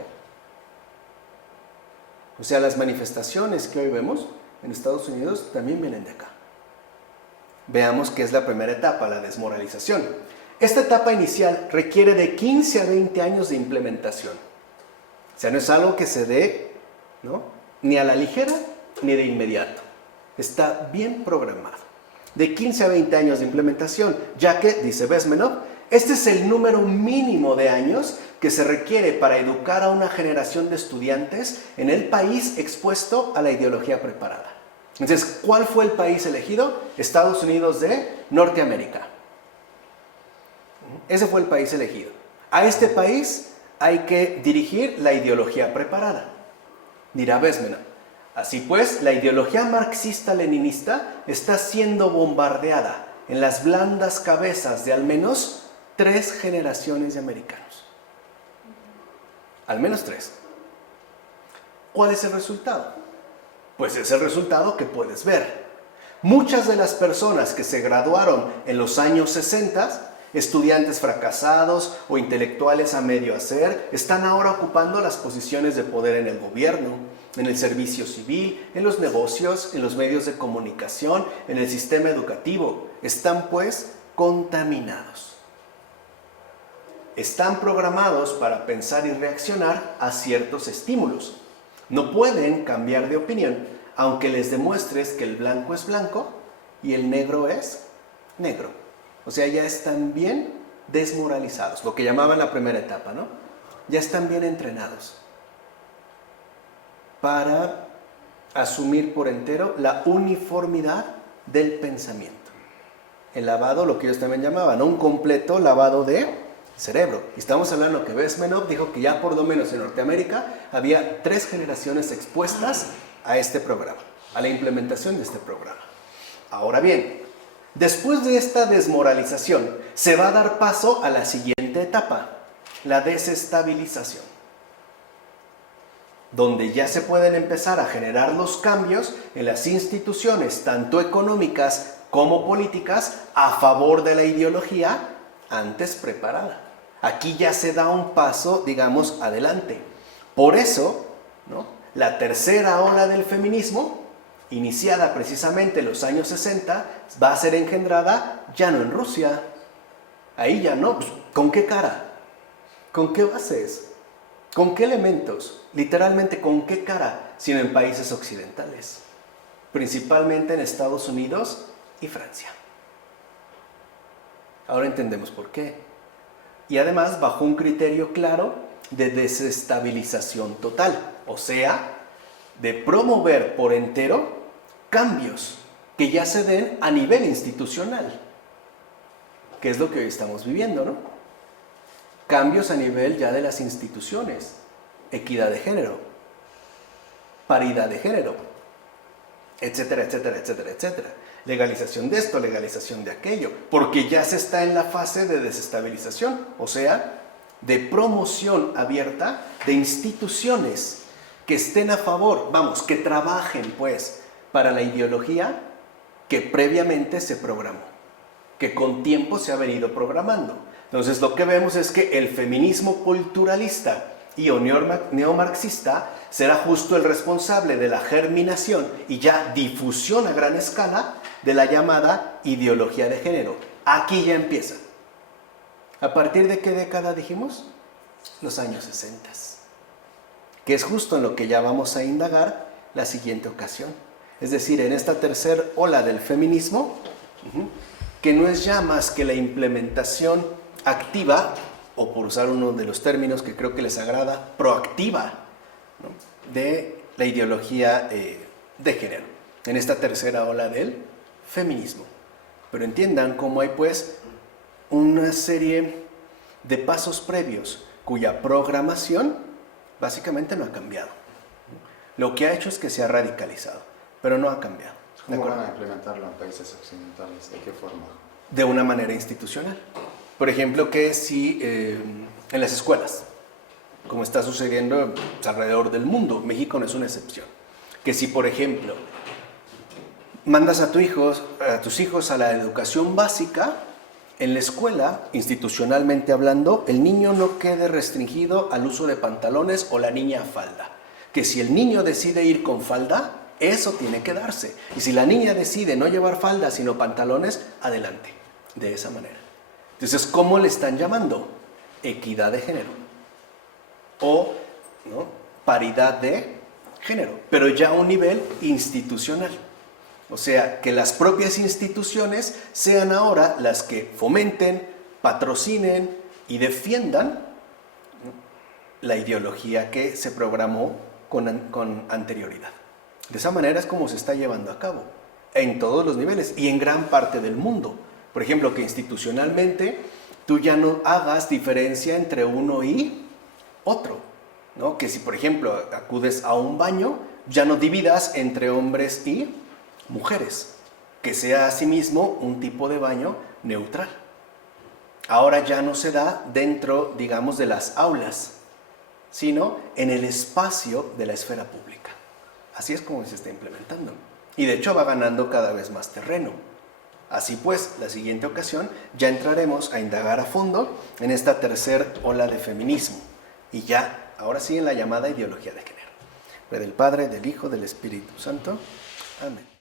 O sea, las manifestaciones que hoy vemos en Estados Unidos también vienen de acá. Veamos qué es la primera etapa, la desmoralización. Esta etapa inicial requiere de 15 a 20 años de implementación. O sea, no es algo que se dé, ¿no?, ni a la ligera ni de inmediato. Está bien programado. De 15 a 20 años de implementación, ya que, dice Bezmenov, este es el número mínimo de años que se requiere para educar a una generación de estudiantes en el país expuesto a la ideología preparada. Entonces, ¿cuál fue el país elegido? Estados Unidos de Norteamérica. Ese fue el país elegido. A este país hay que dirigir la ideología preparada. Dirá Bezmenov. Así pues, la ideología marxista-leninista está siendo bombardeada en las blandas cabezas de al menos 3 generaciones de americanos. Al menos 3. ¿Cuál es el resultado? Pues es el resultado que puedes ver. Muchas de las personas que se graduaron en los años 60 Estudiantes fracasados o intelectuales a medio hacer están ahora ocupando las posiciones de poder en el gobierno, en el servicio civil, en los negocios, en los medios de comunicación, en el sistema educativo. Están pues contaminados. Están programados para pensar y reaccionar a ciertos estímulos. No pueden cambiar de opinión, aunque les demuestres que el blanco es blanco y el negro es negro. O sea, ya están bien desmoralizados, lo que llamaban la primera etapa, ¿no? Ya están bien entrenados para asumir por entero la uniformidad del pensamiento. El lavado, lo que ellos también llamaban, ¿no? Un completo lavado de cerebro. Y estamos hablando que Bezmenov dijo que ya por lo menos en Norteamérica había 3 generaciones expuestas a este programa, a la implementación de este programa. Ahora bien, después de esta desmoralización, se va a dar paso a la siguiente etapa, la desestabilización, donde ya se pueden empezar a generar los cambios en las instituciones, tanto económicas como políticas, a favor de la ideología antes preparada. Aquí ya se da un paso, digamos, adelante. Por eso, ¿no?, la tercera ola del feminismo, iniciada precisamente en los años 60, va a ser engendrada ya no en Rusia. Ahí ya no. Pues, ¿con qué cara? ¿Con qué bases? ¿Con qué elementos? Literalmente, ¿con qué cara? Sino en países occidentales. Principalmente en Estados Unidos y Francia. Ahora entendemos por qué. Y además, bajo un criterio claro de desestabilización total. O sea, de promover por entero cambios que ya se den a nivel institucional, que es lo que hoy estamos viviendo, ¿no? Cambios a nivel ya de las instituciones, equidad de género, paridad de género, etcétera, etcétera, etcétera, etcétera. Legalización de esto, legalización de aquello, porque ya se está en la fase de desestabilización, o sea, de promoción abierta de instituciones que estén a favor, vamos, que trabajen pues para la ideología que previamente se programó, que con tiempo se ha venido programando. Entonces lo que vemos es que el feminismo culturalista y o neomarxista será justo el responsable de la germinación y ya difusión a gran escala de la llamada ideología de género. Aquí ya empieza. ¿A partir de qué década dijimos? Los años 60, que es justo en lo que ya vamos a indagar la siguiente ocasión. Es decir, en esta tercera ola del feminismo, que no es ya más que la implementación activa, o por usar uno de los términos que creo que les agrada, proactiva, ¿no?, de la ideología de género, en esta tercera ola del feminismo. Pero entiendan cómo hay pues una serie de pasos previos cuya programación básicamente no ha cambiado. Lo que ha hecho es que se ha radicalizado, pero no ha cambiado. ¿Cómo van a implementarlo en países occidentales? ¿De qué forma? De una manera institucional. Por ejemplo, que si en las escuelas, como está sucediendo alrededor del mundo, México no es una excepción, que si, por ejemplo, mandas a tus hijos a la educación básica, en la escuela, institucionalmente hablando, el niño no quede restringido al uso de pantalones o la niña a falda. Que si el niño decide ir con falda, eso tiene que darse. Y si la niña decide no llevar falda, sino pantalones, adelante. De esa manera. Entonces, ¿cómo le están llamando? Equidad de género. O, ¿no?, paridad de género. Pero ya a un nivel institucional. O sea, que las propias instituciones sean ahora las que fomenten, patrocinen y defiendan, ¿no?, la ideología que se programó con anterioridad. De esa manera es como se está llevando a cabo, en todos los niveles y en gran parte del mundo. Por ejemplo, que institucionalmente tú ya no hagas diferencia entre uno y otro, ¿no? Que si, por ejemplo, acudes a un baño, ya no dividas entre hombres y mujeres, que sea asimismo un tipo de baño neutral. Ahora ya no se da dentro, digamos, de las aulas, sino en el espacio de la esfera pública. Así es como se está implementando. Y de hecho va ganando cada vez más terreno. Así pues, la siguiente ocasión ya entraremos a indagar a fondo en esta tercera ola de feminismo y ya, ahora sí, en la llamada ideología de género. Del Padre, del Hijo, del Espíritu Santo. Amén.